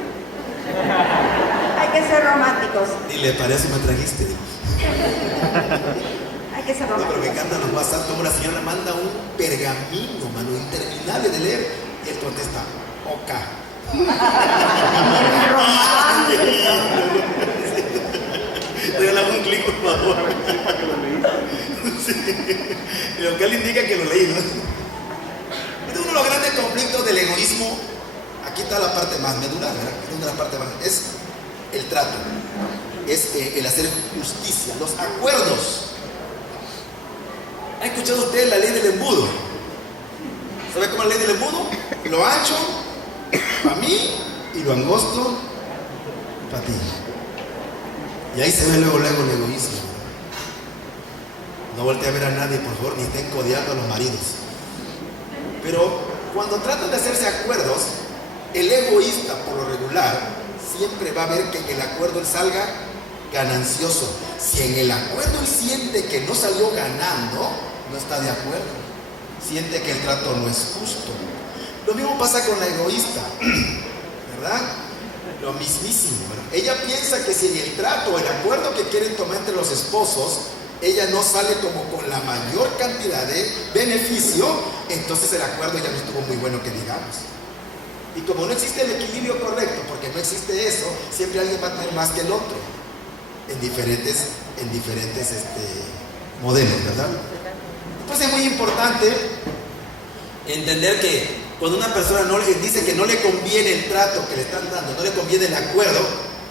Hay que ser románticos. Dile, para eso me trajiste. Hay que ser No, pero me románticos. encantan los WhatsApp, como la señora manda un pergamino, mano, interminable de leer, y él contesta, ok. Regálame un clic, por favor. Sí. Lo que él indica que lo leí, ¿no? Este es uno de los grandes conflictos del egoísmo. Aquí está la parte más medular, ¿verdad? Esta es una de las partes más. Es el trato, es el hacer justicia, los acuerdos. ¿Ha escuchado usted la ley del embudo? ¿Sabe cómo es la ley del embudo? Lo ancho para mí y lo angosto para ti. Y ahí se ve luego el egoísmo. No voltee a ver a nadie, por favor, ni estén codeando a los maridos. Pero cuando tratan de hacerse acuerdos, el egoísta, por lo regular, siempre va a ver que en el acuerdo él salga ganancioso. Si en el acuerdo él siente que no salió ganando, no está de acuerdo. Siente que el trato no es justo. Lo mismo pasa con la egoísta, ¿verdad? Lo mismísimo, ¿verdad? Ella piensa que si en el trato, el acuerdo que quieren tomar entre los esposos, ella no sale como con la mayor cantidad de beneficio, entonces el acuerdo ya no estuvo muy bueno que digamos. Y como no existe el equilibrio correcto, porque no existe eso, siempre alguien va a tener más que el otro, en diferentes modelos, ¿verdad? Entonces es muy importante entender que cuando una persona no le dice que no le conviene el trato que le están dando, no le conviene el acuerdo,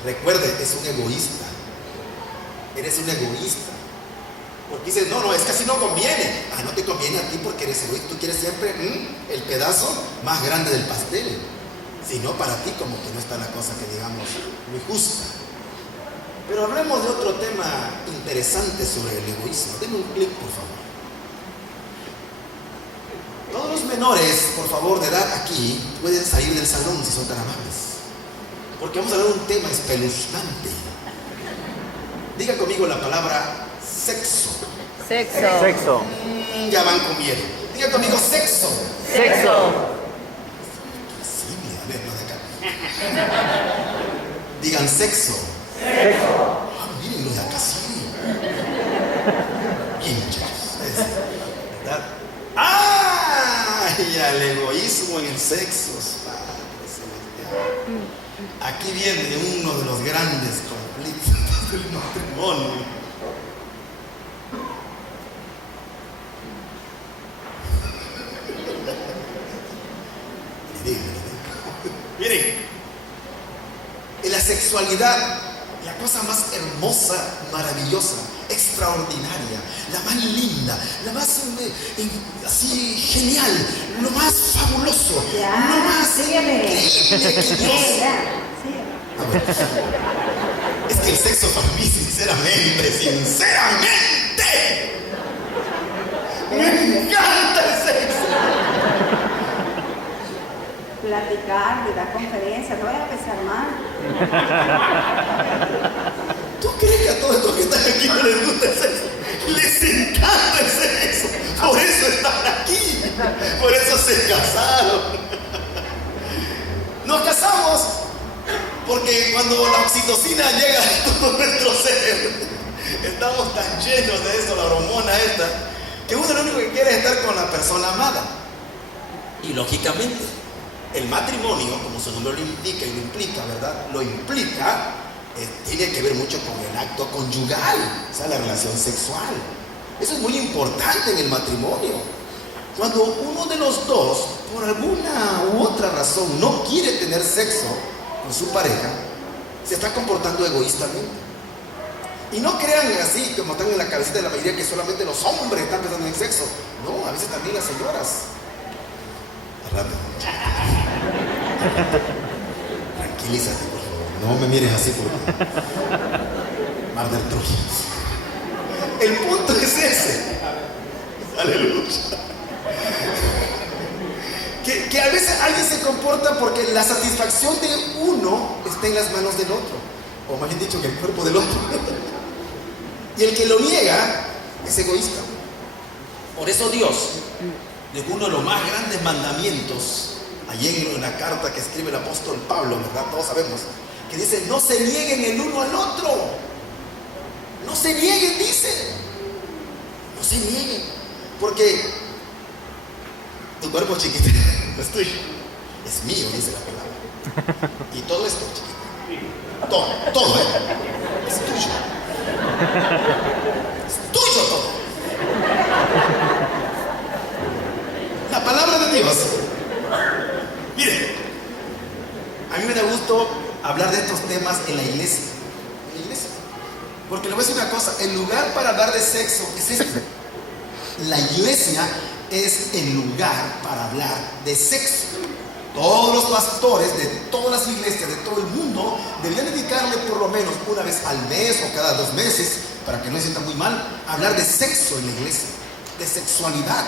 recuerde, es un egoísta. Eres un egoísta. Porque dices, no, es que así no conviene. Ah, no te conviene a ti porque eres egoísta. Tú quieres siempre el pedazo más grande del pastel. Si no, para ti como que no está la cosa que digamos muy justa. Pero hablemos de otro tema interesante sobre el egoísmo. Denme un clic, por favor. Todos los menores, por favor, de edad aquí, pueden salir del salón si son tan amables. Porque vamos a hablar de un tema espeluznante. Diga conmigo la palabra sexo. Sexo. Ya van con miedo. Diga conmigo sexo. Sexo. Sí, a ver, no de acá. Digan sexo. Ah, miren lo de acá, sí. Bien, muchachos. ¿Verdad? ¡Ay! El egoísmo en el sexo. Aquí viene uno de los grandes conflictos del matrimonio. Miren, en la sexualidad, la cosa más hermosa, maravillosa, extraordinaria, la más linda, la más así genial, lo más fabuloso, lo más increíble que Dios. Ah, bueno. Es que el sexo para mí, sinceramente, me encanta el sexo. Platicar, de dar conferencias, no voy a empezar mal. ¿Tú crees que a todos los que están aquí no les gusta el sexo? Les aquí. Por eso se casaron. Nos casamos porque cuando la oxitocina llega a todo nuestro ser, estamos tan llenos de eso, la hormona esta, que uno lo único que quiere es estar con la persona amada. Y lógicamente, el matrimonio, como su nombre lo indica y lo implica, ¿verdad? Lo implica, tiene que ver mucho con el acto conyugal, o sea, la relación sexual. Eso es muy importante en el matrimonio. Cuando uno de los dos, por alguna u otra razón, no quiere tener sexo con su pareja, se está comportando egoístamente. Y no crean así, como están en la cabecita de la mayoría, que solamente los hombres están pensando en sexo. No, a veces también las señoras. Rápido. Tranquilízate, por favor. No me mires así porque Marder Trujillo. El punto es ese. Aleluya. Que a veces alguien se comporta porque la satisfacción de uno está en las manos del otro, o más bien dicho, en el cuerpo del otro. Y el que lo niega es egoísta. Por eso Dios, de uno de los más grandes mandamientos, allí en la carta que escribe el apóstol Pablo, ¿verdad? Todos sabemos, que dice: no se nieguen el uno al otro. No se nieguen, dice. No se nieguen. Porque tu cuerpo, chiquito, no es tuyo, es mío, dice la palabra. Y todo esto, chiquito, todo, es tuyo. Es tuyo todo. La palabra de Dios. Miren, a mí me da gusto hablar de estos temas en la iglesia. Porque le voy a decir una cosa: el lugar para hablar de sexo es este. La iglesia es el lugar para hablar de sexo. Todos los pastores de todas las iglesias de todo el mundo deberían dedicarle por lo menos una vez al mes o cada 2 meses, para que no se sienta muy mal, a hablar de sexo en la iglesia, de sexualidad.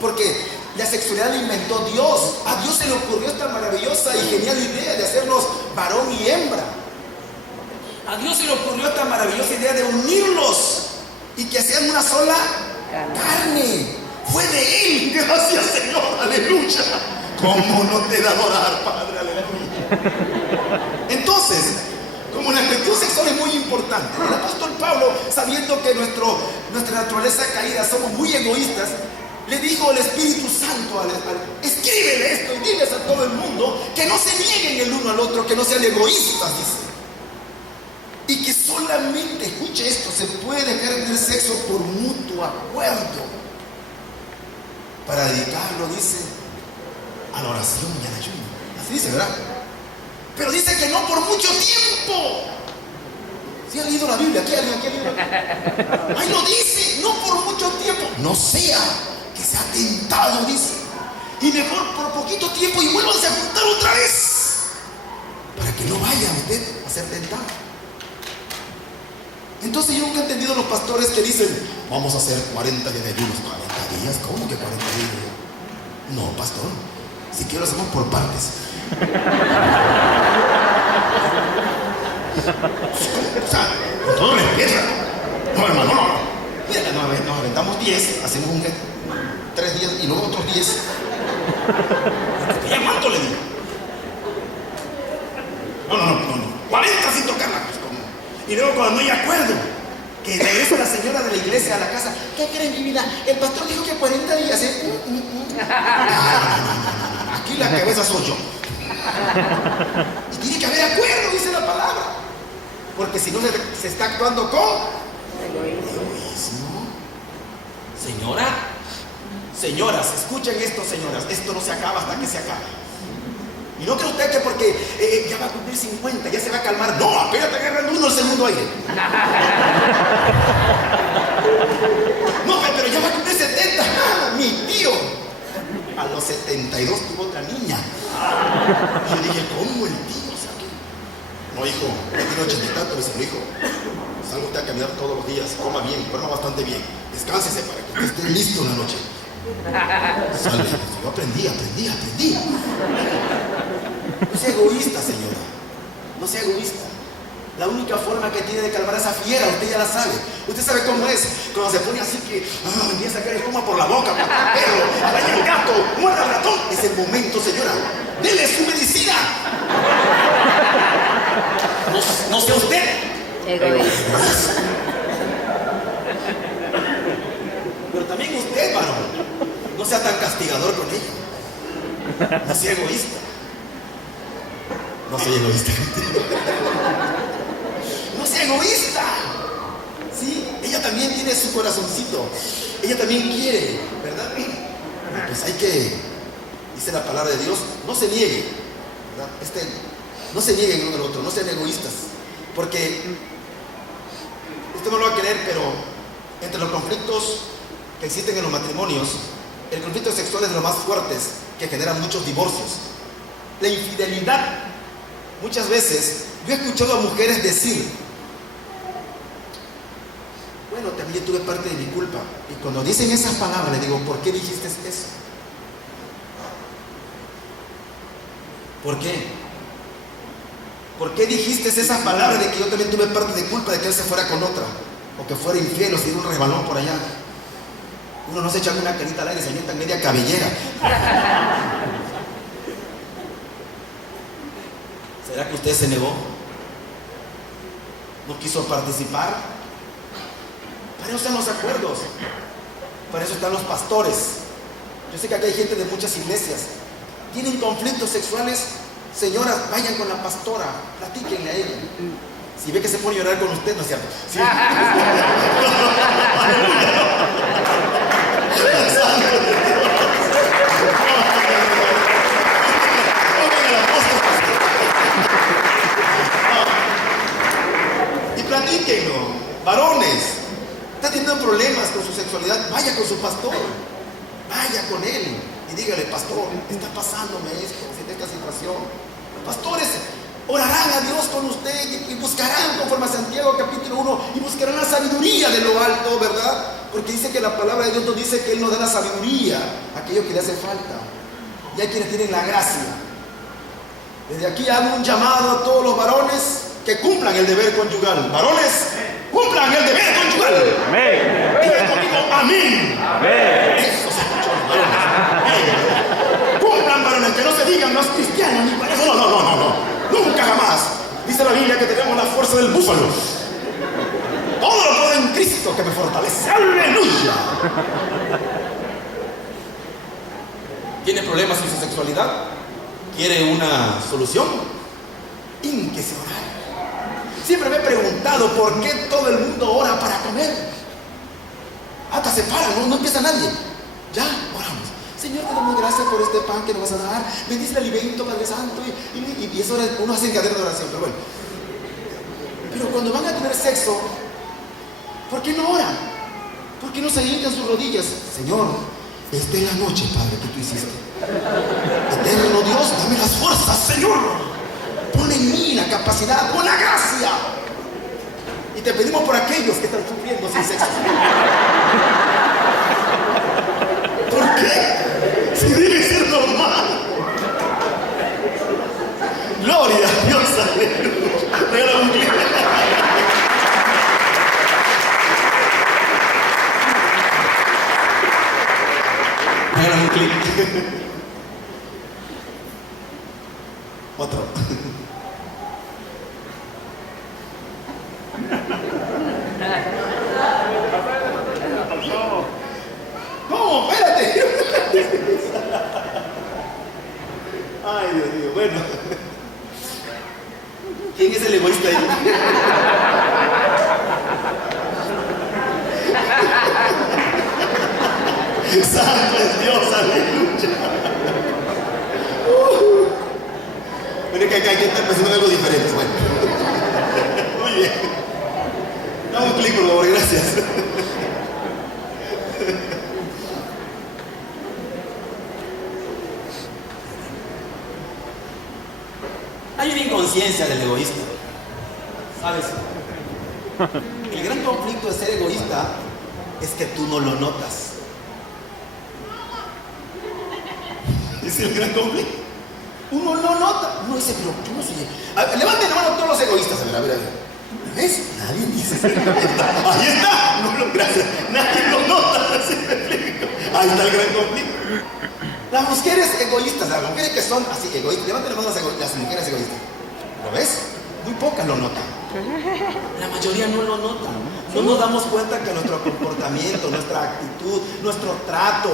Porque la sexualidad la inventó Dios. A Dios se le ocurrió esta maravillosa y genial idea de hacernos varón y hembra. A Dios se le ocurrió esta maravillosa idea de unirlos y que sean una sola carne. Fue de Él. Gracias, Señor. Aleluya. ¿Cómo no te da adorar, Padre? Aleluya. Entonces, como la cuestión sexual es muy importante, el apóstol Pablo, sabiendo que nuestra naturaleza caída somos muy egoístas, le dijo al Espíritu Santo: escríbele esto y diles a todo el mundo que no se nieguen el uno al otro, que no sean egoístas, dice. Y que solamente, escuche esto, se puede dejar de tener sexo por mutuo acuerdo, para dedicarlo, dice, a la oración y al ayuno. Así dice, ¿verdad? Pero dice que no por mucho tiempo. ¿Sí han leído la Biblia? ¿Aquí alguien? Ahí lo dice, no por mucho tiempo. No sea que sea tentado, dice. Y mejor por poquito tiempo y vuélvanse a juntar otra vez, para que no vaya usted a ser tentado. Entonces yo nunca he entendido los pastores que dicen: vamos a hacer 40 días de ayunos. 40 días, ¿cómo que 40 días? No, pastor, si quiero lo hacemos por partes. O sea, con todo respeto. No, hermano, no. Mira, nos aventamos 10, hacemos 3 días y luego otros 10. ¿Ya cuánto le digo? No. 40 sin tocarla. Y luego cuando no hay acuerdo, que regresa la señora de la iglesia a la casa: ¿qué creen, mi vida? El pastor dijo que 40 días, ¿eh? No. Aquí la cabeza soy yo. Y tiene que haber acuerdo, dice la palabra. Porque si no se está actuando con egoísmo. Señoras, escuchen esto, señoras. Esto no se acaba hasta que se acabe. Y no cree usted que porque ya va a cumplir 50, ya se va a calmar. No, apenas está agarrando uno el segundo aire. No, pero ya va a cumplir 70. Mi tío, a los 72 tuvo otra niña. Yo dije: ¿cómo el tío? O sea, no, hijo, ya tiene 80 y tanto. Me dice: hijo, salga usted a caminar todos los días, coma bien, duerma bastante bien, descánsese para que esté listo en la noche. Sale, yo aprendí. No sea egoísta, señora. No sea egoísta. La única forma que tiene de calmar a esa fiera, usted ya la sabe. Usted sabe cómo es. Cuando se pone así que empieza a sacar espuma por la boca, mata al perro, araña al gato, muerde al ratón. Es el momento, señora. ¡Dele su medicina! No sea usted. Egoísta. Pero también usted, varón, no sea tan castigador con ella. No sea egoísta. No soy egoísta. No sea egoísta. Sí, ella también tiene su corazoncito. Ella también quiere, ¿verdad? Pues hay que, dice la palabra de Dios, no se niegue, ¿verdad? No se nieguen uno al otro, no sean egoístas. Porque usted no lo va a querer, pero entre los conflictos que existen en los matrimonios, el conflicto sexual es de los más fuertes que generan muchos divorcios. La infidelidad, muchas veces, yo he escuchado a mujeres decir, bueno, también yo tuve parte de mi culpa. Y cuando dicen esas palabras, le digo, ¿por qué dijiste eso? ¿Por qué? ¿Por qué dijiste esas palabras de que yo también tuve parte de culpa de que él se fuera con otra? O que fuera infiel o se diera un resbalón por allá. Uno no se echa una carita al aire, se avienta media cabellera. ¿Será que usted se negó? ¿No quiso participar? Para eso están los acuerdos. Para eso están los pastores. Yo sé que aquí hay gente de muchas iglesias. Tienen conflictos sexuales. Señoras, vayan con la pastora, platíquenle a ella. Si ve que se pone a llorar con usted, ¿no es cierto? ¿Sí? Y platíquenlo, varones. Está teniendo problemas con su sexualidad, vaya con su pastor. Vaya con él y dígale, pastor, está pasándome esto, esta situación. Pastores orarán a Dios con usted y buscarán, conforme a Santiago capítulo 1, y buscarán la sabiduría de lo alto, ¿verdad? Porque dice que la palabra de Dios nos dice que Él nos da la sabiduría, aquello que le hace falta. Y hay quienes tienen la gracia. Desde aquí hago un llamado a todos los varones que cumplan el deber conyugal. Varones, cumplan el deber conyugal. Amén. Digan conmigo, amén. Amén. Eso se escuchó, varones. Cumplan, varones, que no se digan los cristianos ni para eso. No. Nunca jamás. Dice la Biblia que tenemos la fuerza del búfalo. Todo lo puedo en Cristo que me fortalece. ¡Aleluya! ¿Tiene problemas en su sexualidad? ¿Quiere una solución? Hínquese a orar. Siempre me he preguntado por qué todo el mundo ora para comer. Hasta se para, no empieza nadie. Ya, oramos. Señor, te damos gracias por este pan que nos vas a dar. Bendice el alimento, Padre Santo. Y eso uno hace en cadena de oración, pero bueno. Pero cuando van a tener sexo, ¿por qué no oran? ¿Por qué no se hincan sus rodillas? Señor, esta es la noche, Padre, que tú hiciste. Eterno Dios, dame las fuerzas, Señor. Pon en mí la capacidad, pon la gracia. Y te pedimos por aquellos que están sufriendo sin sexo. ¿Por qué? Si debe ser normal. Gloria a Dios, aleluya. Regálame un clip. Regálame un clip. Otro. ¿Cómo? Espérate. Ay, Dios mío, bueno. ¿Quién es el egoísta ahí? Santo es Dios, aleluya. Bueno, que acá hay que estar pensando en algo diferente, bueno. Muy bien. Dame un clic, por favor, gracias. Hay una inconsciencia del egoísta, ¿sabes? El gran conflicto de ser egoísta es que tú no lo notas. Es el gran conflicto. Uno lo nota. Uno dice, pero yo no soy. Levanten la mano todos los egoístas. A ver. ¿Ves? Nadie dice. Ahí está. No, gracias. Nadie lo nota. Ahí está el gran conflicto. Las mujeres egoístas, las mujeres que son así egoístas. Levanten la mano las mujeres egoístas. ¿Lo ves? Muy pocas lo notan. La mayoría no lo nota. No nos damos cuenta que nuestro comportamiento, nuestra actitud, nuestro trato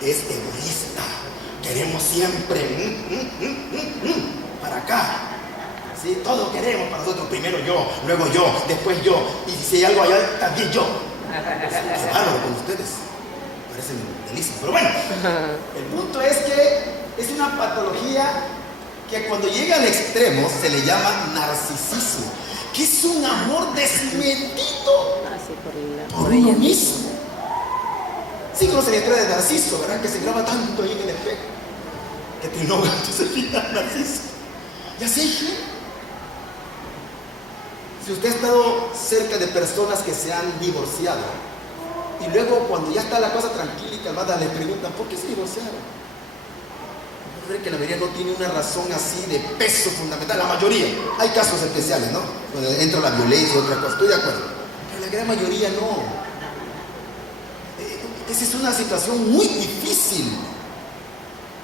es egoísta. Queremos siempre para acá. ¿Sí? Todo queremos para nosotros. Primero yo, luego yo, después yo. Y si hay algo allá, también yo. Es bárbaro con ustedes. Parecen delicias. Pero bueno, el punto es que es una patología que cuando llega al extremo se le llama narcisismo, que es un amor desmedido por uno mismo. Sí conocen la historia de Narciso, ¿verdad? Que se graba tanto ahí en el espejo que te enoja, entonces mira Narciso. Y así hay gente. Si usted ha estado cerca de personas que se han divorciado y luego cuando ya está la cosa tranquila y calmada le preguntan ¿por qué se divorciaron? Creo que la mayoría no tiene una razón así de peso fundamental, la mayoría. Hay casos especiales, ¿no? Cuando entra la violencia y otra cosa, estoy de acuerdo. Pero la gran mayoría no. Esa es una situación muy difícil,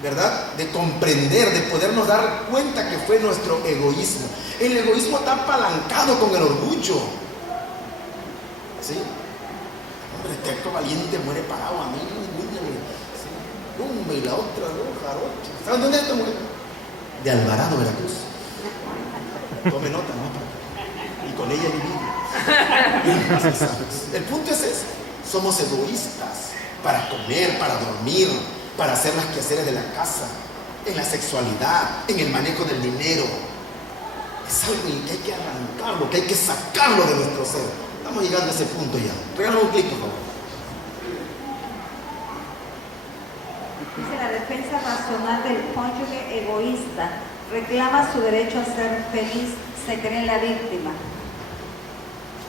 ¿verdad? De comprender, de podernos dar cuenta que fue nuestro egoísmo. El egoísmo está apalancado con el orgullo. ¿Sí? Hombre, terco valiente muere parado a mí. Y la otra, ¿no? Jarocho. ¿Saben dónde es esta mujer? De Alvarado, Veracruz. Tome nota, ¿no? Y con ella viví. El punto es ese. Somos egoístas para comer, para dormir, para hacer las quehaceres de la casa, en la sexualidad, en el manejo del dinero. Es algo que hay que arrancarlo, que hay que sacarlo de nuestro ser. Estamos llegando a ese punto ya. Regálame un clic, por favor. Dice la defensa racional del cónyuge egoísta reclama su derecho a ser feliz, se cree la víctima.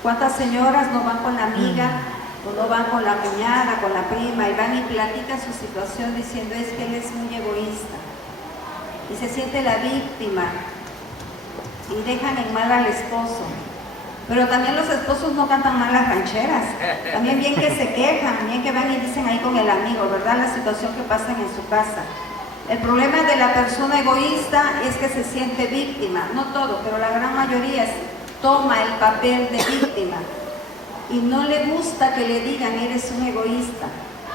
¿Cuántas señoras no van con la amiga o no van con la cuñada, con la prima y van y platican su situación diciendo es que él es muy egoísta y se siente la víctima y dejan en mal al esposo? Pero también los esposos no cantan mal las rancheras, también bien que se quejan, bien que van y dicen ahí con el amigo, ¿verdad? La situación que pasan en su casa. El problema de la persona egoísta es que se siente víctima, no todo, pero la gran mayoría toma el papel de víctima y no le gusta que le digan eres un egoísta,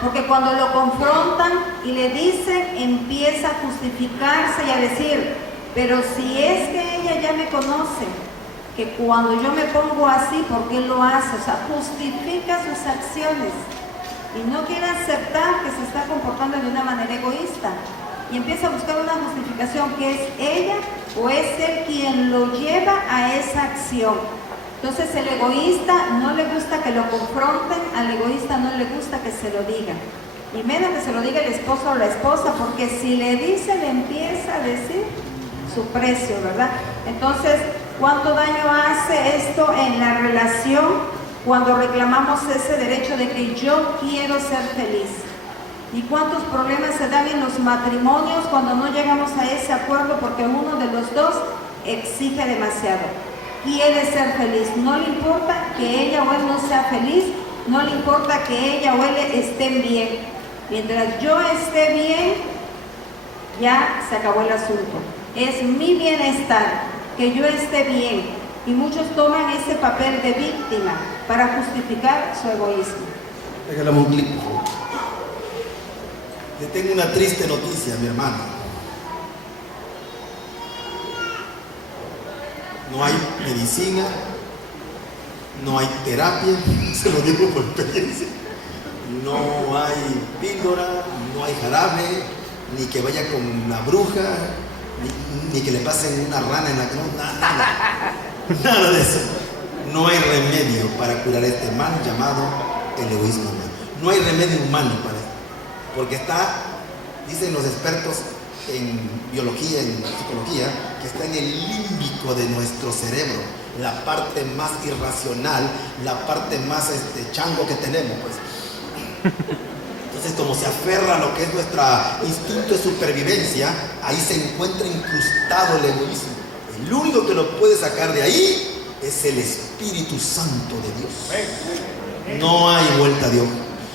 porque cuando lo confrontan y le dicen empieza a justificarse y a decir, pero si es que ella ya me conoce, que cuando yo me pongo así, ¿por qué lo hace? O sea, justifica sus acciones y no quiere aceptar que se está comportando de una manera egoísta y empieza a buscar una justificación que es ella o es él quien lo lleva a esa acción. Entonces el egoísta no le gusta que lo confronten, al egoísta no le gusta que se lo digan. Y menos que se lo diga el esposo o la esposa, porque si le dice, le empieza a decir su precio, ¿verdad? Entonces, ¿cuánto daño hace esto en la relación cuando reclamamos ese derecho de que yo quiero ser feliz? ¿Y cuántos problemas se dan en los matrimonios cuando no llegamos a ese acuerdo porque uno de los dos exige demasiado? Quiere ser feliz, no le importa que ella o él no sea feliz, no le importa que ella o él estén bien. Mientras yo esté bien, ya se acabó el asunto. Es mi bienestar, que yo esté bien. Y muchos toman ese papel de víctima para justificar su egoísmo. Regálame un clic, por favor. Le tengo una triste noticia, mi hermano. No hay medicina, no hay terapia, se lo digo por experiencia. No hay píldora, no hay jarabe, ni que vaya con una bruja, ni que le pasen una rana en la cara, nada de eso. No hay remedio para curar este mal llamado el egoísmo humano. No hay remedio humano para esto, porque está, dicen los expertos en biología, en psicología, que está en el límbico de nuestro cerebro, la parte más irracional, la parte más chango que tenemos, pues. Entonces, como se aferra a lo que es nuestro instinto de supervivencia, ahí se encuentra incrustado el egoísmo. El único que lo puede sacar de ahí es el Espíritu Santo de Dios. No hay vuelta de hoja.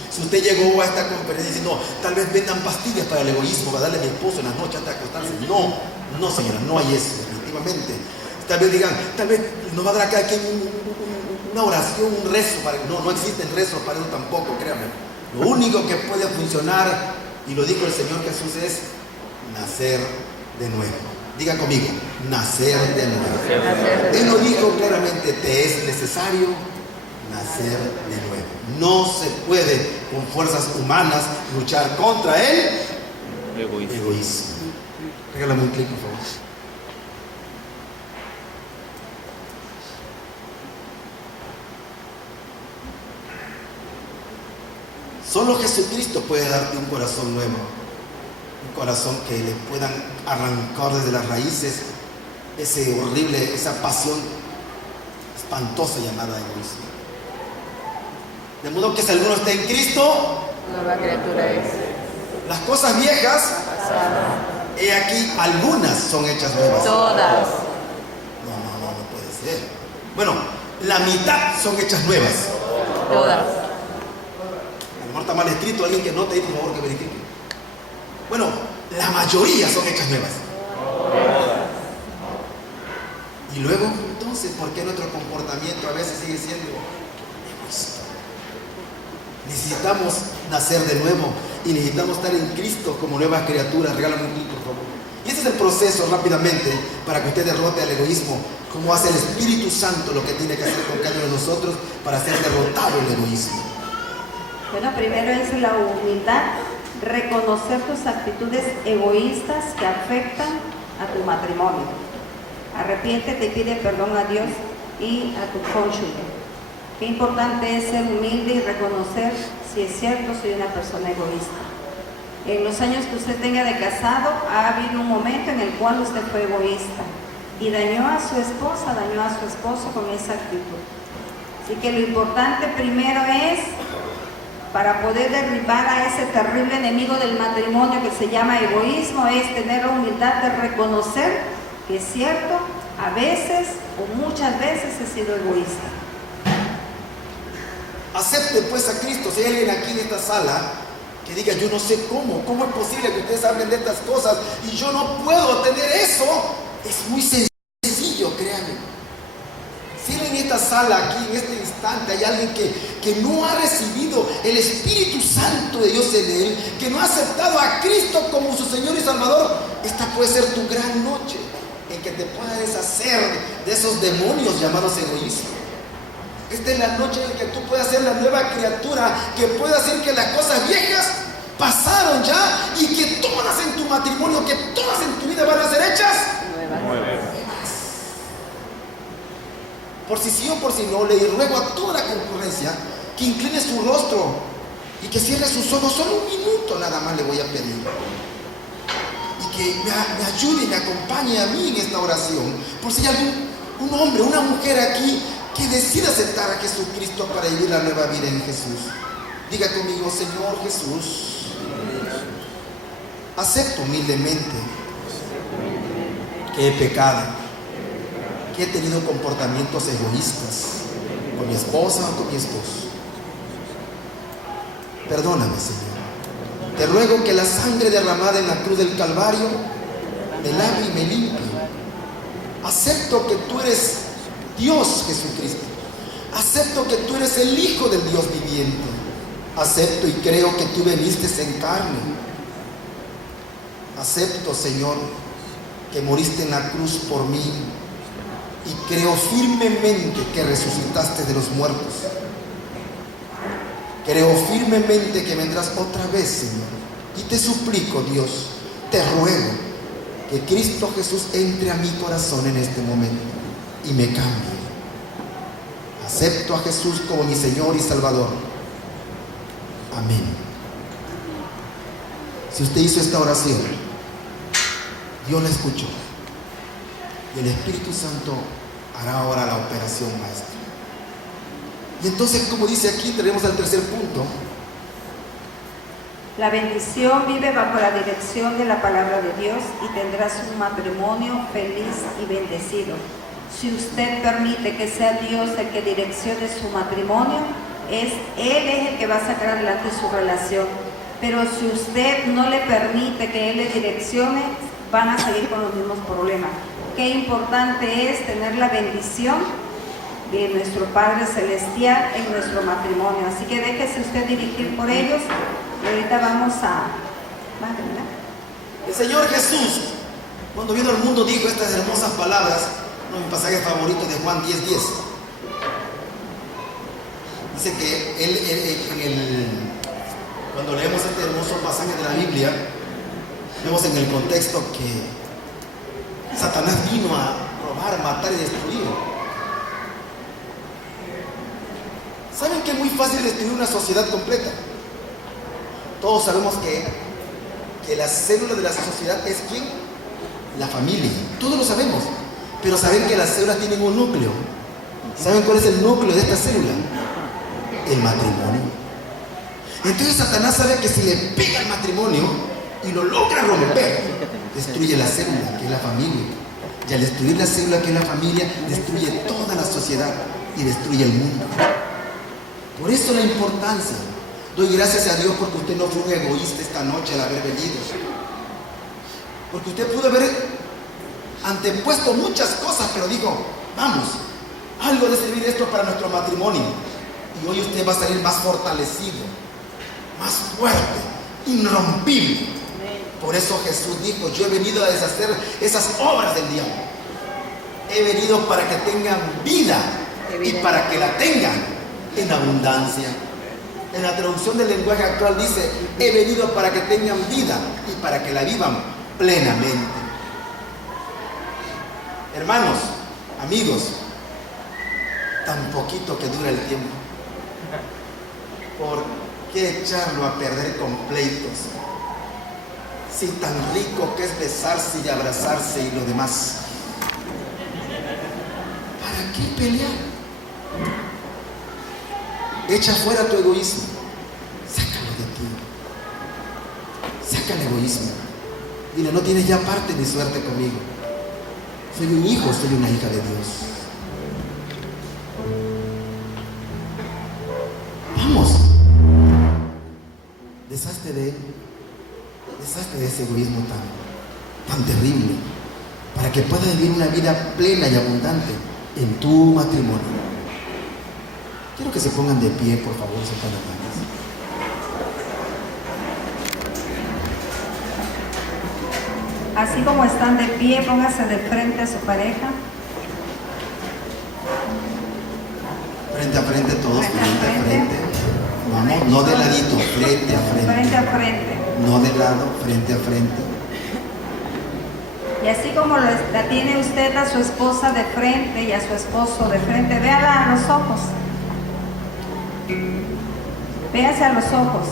Si usted llegó a esta conferencia diciendo, tal vez vendan pastillas para el egoísmo, para darle a mi esposo en las noches antes de acostarse. No, señora, no hay eso, definitivamente. Tal vez digan, tal vez nos va a dar acá una oración, un rezo. No existen rezos para eso tampoco, créanme. Lo único que puede funcionar, y lo dijo el Señor Jesús, es nacer de nuevo. Diga conmigo, nacer de nuevo. Él lo dijo claramente, te es necesario nacer de nuevo. No se puede con fuerzas humanas luchar contra el egoísmo. Regálame un clic, por favor. Solo Jesucristo puede darte un corazón nuevo, un corazón que le puedan arrancar desde las raíces ese horrible, esa pasión espantosa llamada egoísmo. De modo que si alguno está en Cristo, Nueva criatura es. las cosas viejas, he aquí, algunas son hechas nuevas. Todas. No puede ser. Bueno, la mitad son hechas nuevas. Todas. A lo mejor está mal escrito, alguien que note ahí, por favor, que verifique. Bueno, la mayoría son hechas nuevas. Y luego, entonces, ¿por qué nuestro comportamiento a veces sigue siendo egoísta? Necesitamos nacer de nuevo y necesitamos estar en Cristo como nuevas criaturas. Regálame un clic, por favor. Y ese es el proceso, rápidamente, para que usted derrote al egoísmo. Cómo hace el Espíritu Santo lo que tiene que hacer con cada uno de nosotros para hacer derrotado el egoísmo. Bueno, primero es la humildad, reconocer tus actitudes egoístas que afectan a tu matrimonio. Arrepiéntete y pide perdón a Dios y a tu cónyuge. Qué importante es ser humilde y reconocer si es cierto soy una persona egoísta. En los años que usted tenga de casado, ha habido un momento en el cual usted fue egoísta y dañó a su esposa, dañó a su esposo con esa actitud. Así que lo importante primero es, para poder derribar a ese terrible enemigo del matrimonio que se llama egoísmo, es tener la humildad de reconocer que es cierto, a veces o muchas veces he sido egoísta. Acepte pues a Cristo. Si hay alguien aquí en esta sala que diga, yo no sé cómo es posible que ustedes hablen de estas cosas y yo no puedo tener eso, es muy sencillo, créanme. Si en esta sala, aquí en este instante, hay alguien que no ha recibido el Espíritu Santo de Dios en él, que no ha aceptado a Cristo como su Señor y Salvador, esta puede ser tu gran noche en que te puedas deshacer de esos demonios llamados egoísmo. Esta es la noche en que tú puedas ser la nueva criatura, que pueda hacer que las cosas viejas pasaron ya y que todas en tu matrimonio, que todas en tu vida van a ser hechas nuevas. Por si sí o por si no, le ruego a toda la concurrencia que incline su rostro y que cierre sus ojos. Solo un minuto nada más le voy a pedir. Y que me ayude y me acompañe a mí en esta oración. Por si hay un hombre, una mujer aquí que decida aceptar a Jesucristo para vivir la nueva vida en Jesús. Diga conmigo, Señor Jesús, acepto humildemente que he pecado, que he tenido comportamientos egoístas con mi esposa o con mi esposo. Perdóname, Señor. Te ruego que la sangre derramada en la cruz del Calvario me lave y me limpie. Acepto que tú eres Dios, Jesucristo. Acepto que tú eres el Hijo del Dios viviente. Acepto y creo que tú veniste en carne. Acepto, Señor, que moriste en la cruz por mí. Y creo firmemente que resucitaste de los muertos. Creo firmemente que vendrás otra vez, Señor. Y te suplico, Dios, te ruego que Cristo Jesús entre a mi corazón en este momento y me cambie. Acepto a Jesús como mi Señor y Salvador. Amén. Si usted hizo esta oración, Dios la escuchó. Y el Espíritu Santo hará ahora la operación maestra. Y entonces, como dice aquí, tenemos al tercer punto. La bendición vive bajo la dirección de la palabra de Dios y tendrás un matrimonio feliz y bendecido. Si usted permite que sea Dios el que direccione su matrimonio, Él es el que va a sacar adelante su relación. Pero si usted no le permite que Él le direccione, van a seguir con los mismos problemas. Qué importante es tener la bendición de nuestro Padre Celestial en nuestro matrimonio. Así que déjese usted dirigir por ellos. Y ahorita vamos a... ¿verdad? El Señor Jesús, cuando vino al mundo, dijo estas hermosas palabras, uno de mis pasajes favoritos de Juan 10:10. Dice que cuando leemos este hermoso pasaje de la Biblia, vemos en el contexto que Satanás vino a robar, matar y destruir. ¿Saben que es muy fácil destruir una sociedad completa? Todos sabemos que la célula de la sociedad es ¿quién? La familia. Todos lo sabemos. Pero saben que las células tienen un núcleo. ¿Saben cuál es el núcleo de esta célula? El matrimonio. Entonces Satanás sabe que si le pega al matrimonio y lo logra romper, destruye la célula, que es la familia. Y al destruir la célula, que es la familia, destruye toda la sociedad y destruye el mundo. Por eso la importancia. Doy gracias a Dios porque usted no fue un egoísta esta noche al haber venido. Porque usted pudo haber antepuesto muchas cosas, pero dijo, vamos, algo de servir esto para nuestro matrimonio. Y hoy usted va a salir más fortalecido, más fuerte, irrompible. Por eso Jesús dijo, yo he venido a deshacer esas obras del diablo. He venido para que tengan vida y para que la tengan en abundancia. En la traducción del lenguaje actual dice, he venido para que tengan vida y para que la vivan plenamente. Hermanos, amigos, tan poquito que dura el tiempo. ¿Por qué echarlo a perder con pleitos? Si tan rico que es besarse y abrazarse y lo demás. ¿Para qué pelear? Echa fuera tu egoísmo. Sácalo de ti. Saca el egoísmo. Dile, no tienes ya parte ni suerte conmigo. Soy un hijo, soy una hija de Dios. Vamos. Deshazte de él. Deshazte de ese egoísmo tan terrible, para que puedas vivir una vida plena y abundante en tu matrimonio. Quiero que se pongan de pie, por favor, son tan amables. Así como están de pie, póngase de frente a su pareja. Frente a frente todos, Frente a frente a frente. frente. Vamos, no de ladito, frente a frente. Frente a frente. No de lado, frente a frente. Y así como la tiene usted a su esposa de frente y a su esposo de frente, véala a los ojos. Véase a los ojos.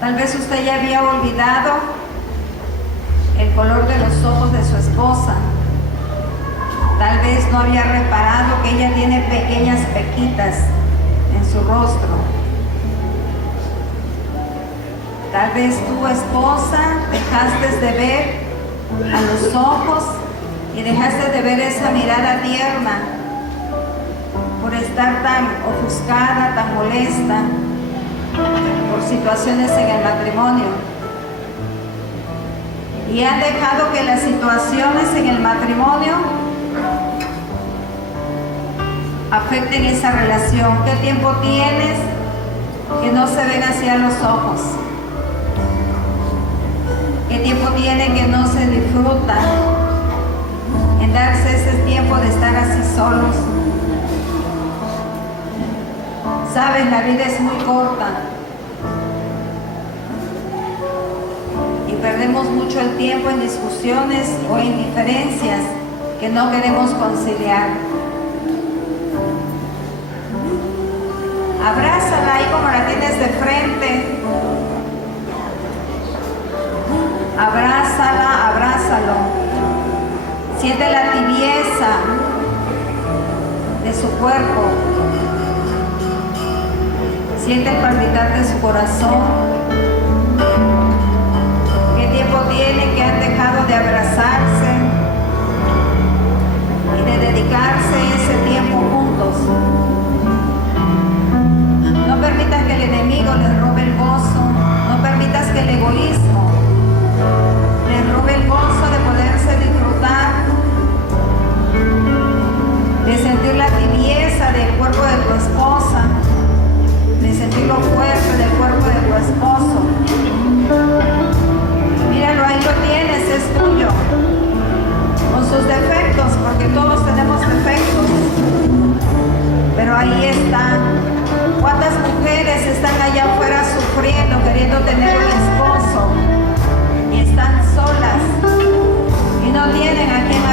Tal vez usted ya había olvidado el color de los ojos de su esposa. Tal vez no había reparado que ella tiene pequeñas pequitas en su rostro. Tal vez tu esposa dejaste de ver a los ojos y dejaste de ver esa mirada tierna por estar tan ofuscada, tan molesta por situaciones en el matrimonio. Y han dejado que las situaciones en el matrimonio afecten esa relación. ¿Qué tiempo tienes que no se ven hacia los ojos? ¿Qué tiempo tiene que no se disfruta en darse ese tiempo de estar así solos? Sabes, la vida es muy corta y perdemos mucho el tiempo en discusiones o en diferencias que no queremos conciliar. Abrázala ahí como la tienes de frente. Abrázala, abrázalo. Siente la tibieza de su cuerpo. Siente el palpitar de su corazón. ¿Qué tiempo tienen que han dejado de abrazarse y de dedicarse ese tiempo juntos? No permitas que el enemigo les robe el gozo. No permitas que el egoísmo les robe el gozo de poderse disfrutar, de sentir la tibieza del cuerpo de tu esposa, de sentir lo fuerte del cuerpo de tu esposo. Míralo, ahí lo tienes, es tuyo, con sus defectos, porque todos tenemos defectos, pero ahí está. ¿Cuántas mujeres están allá afuera sufriendo, queriendo tener un esposo y están solas y no tienen a quien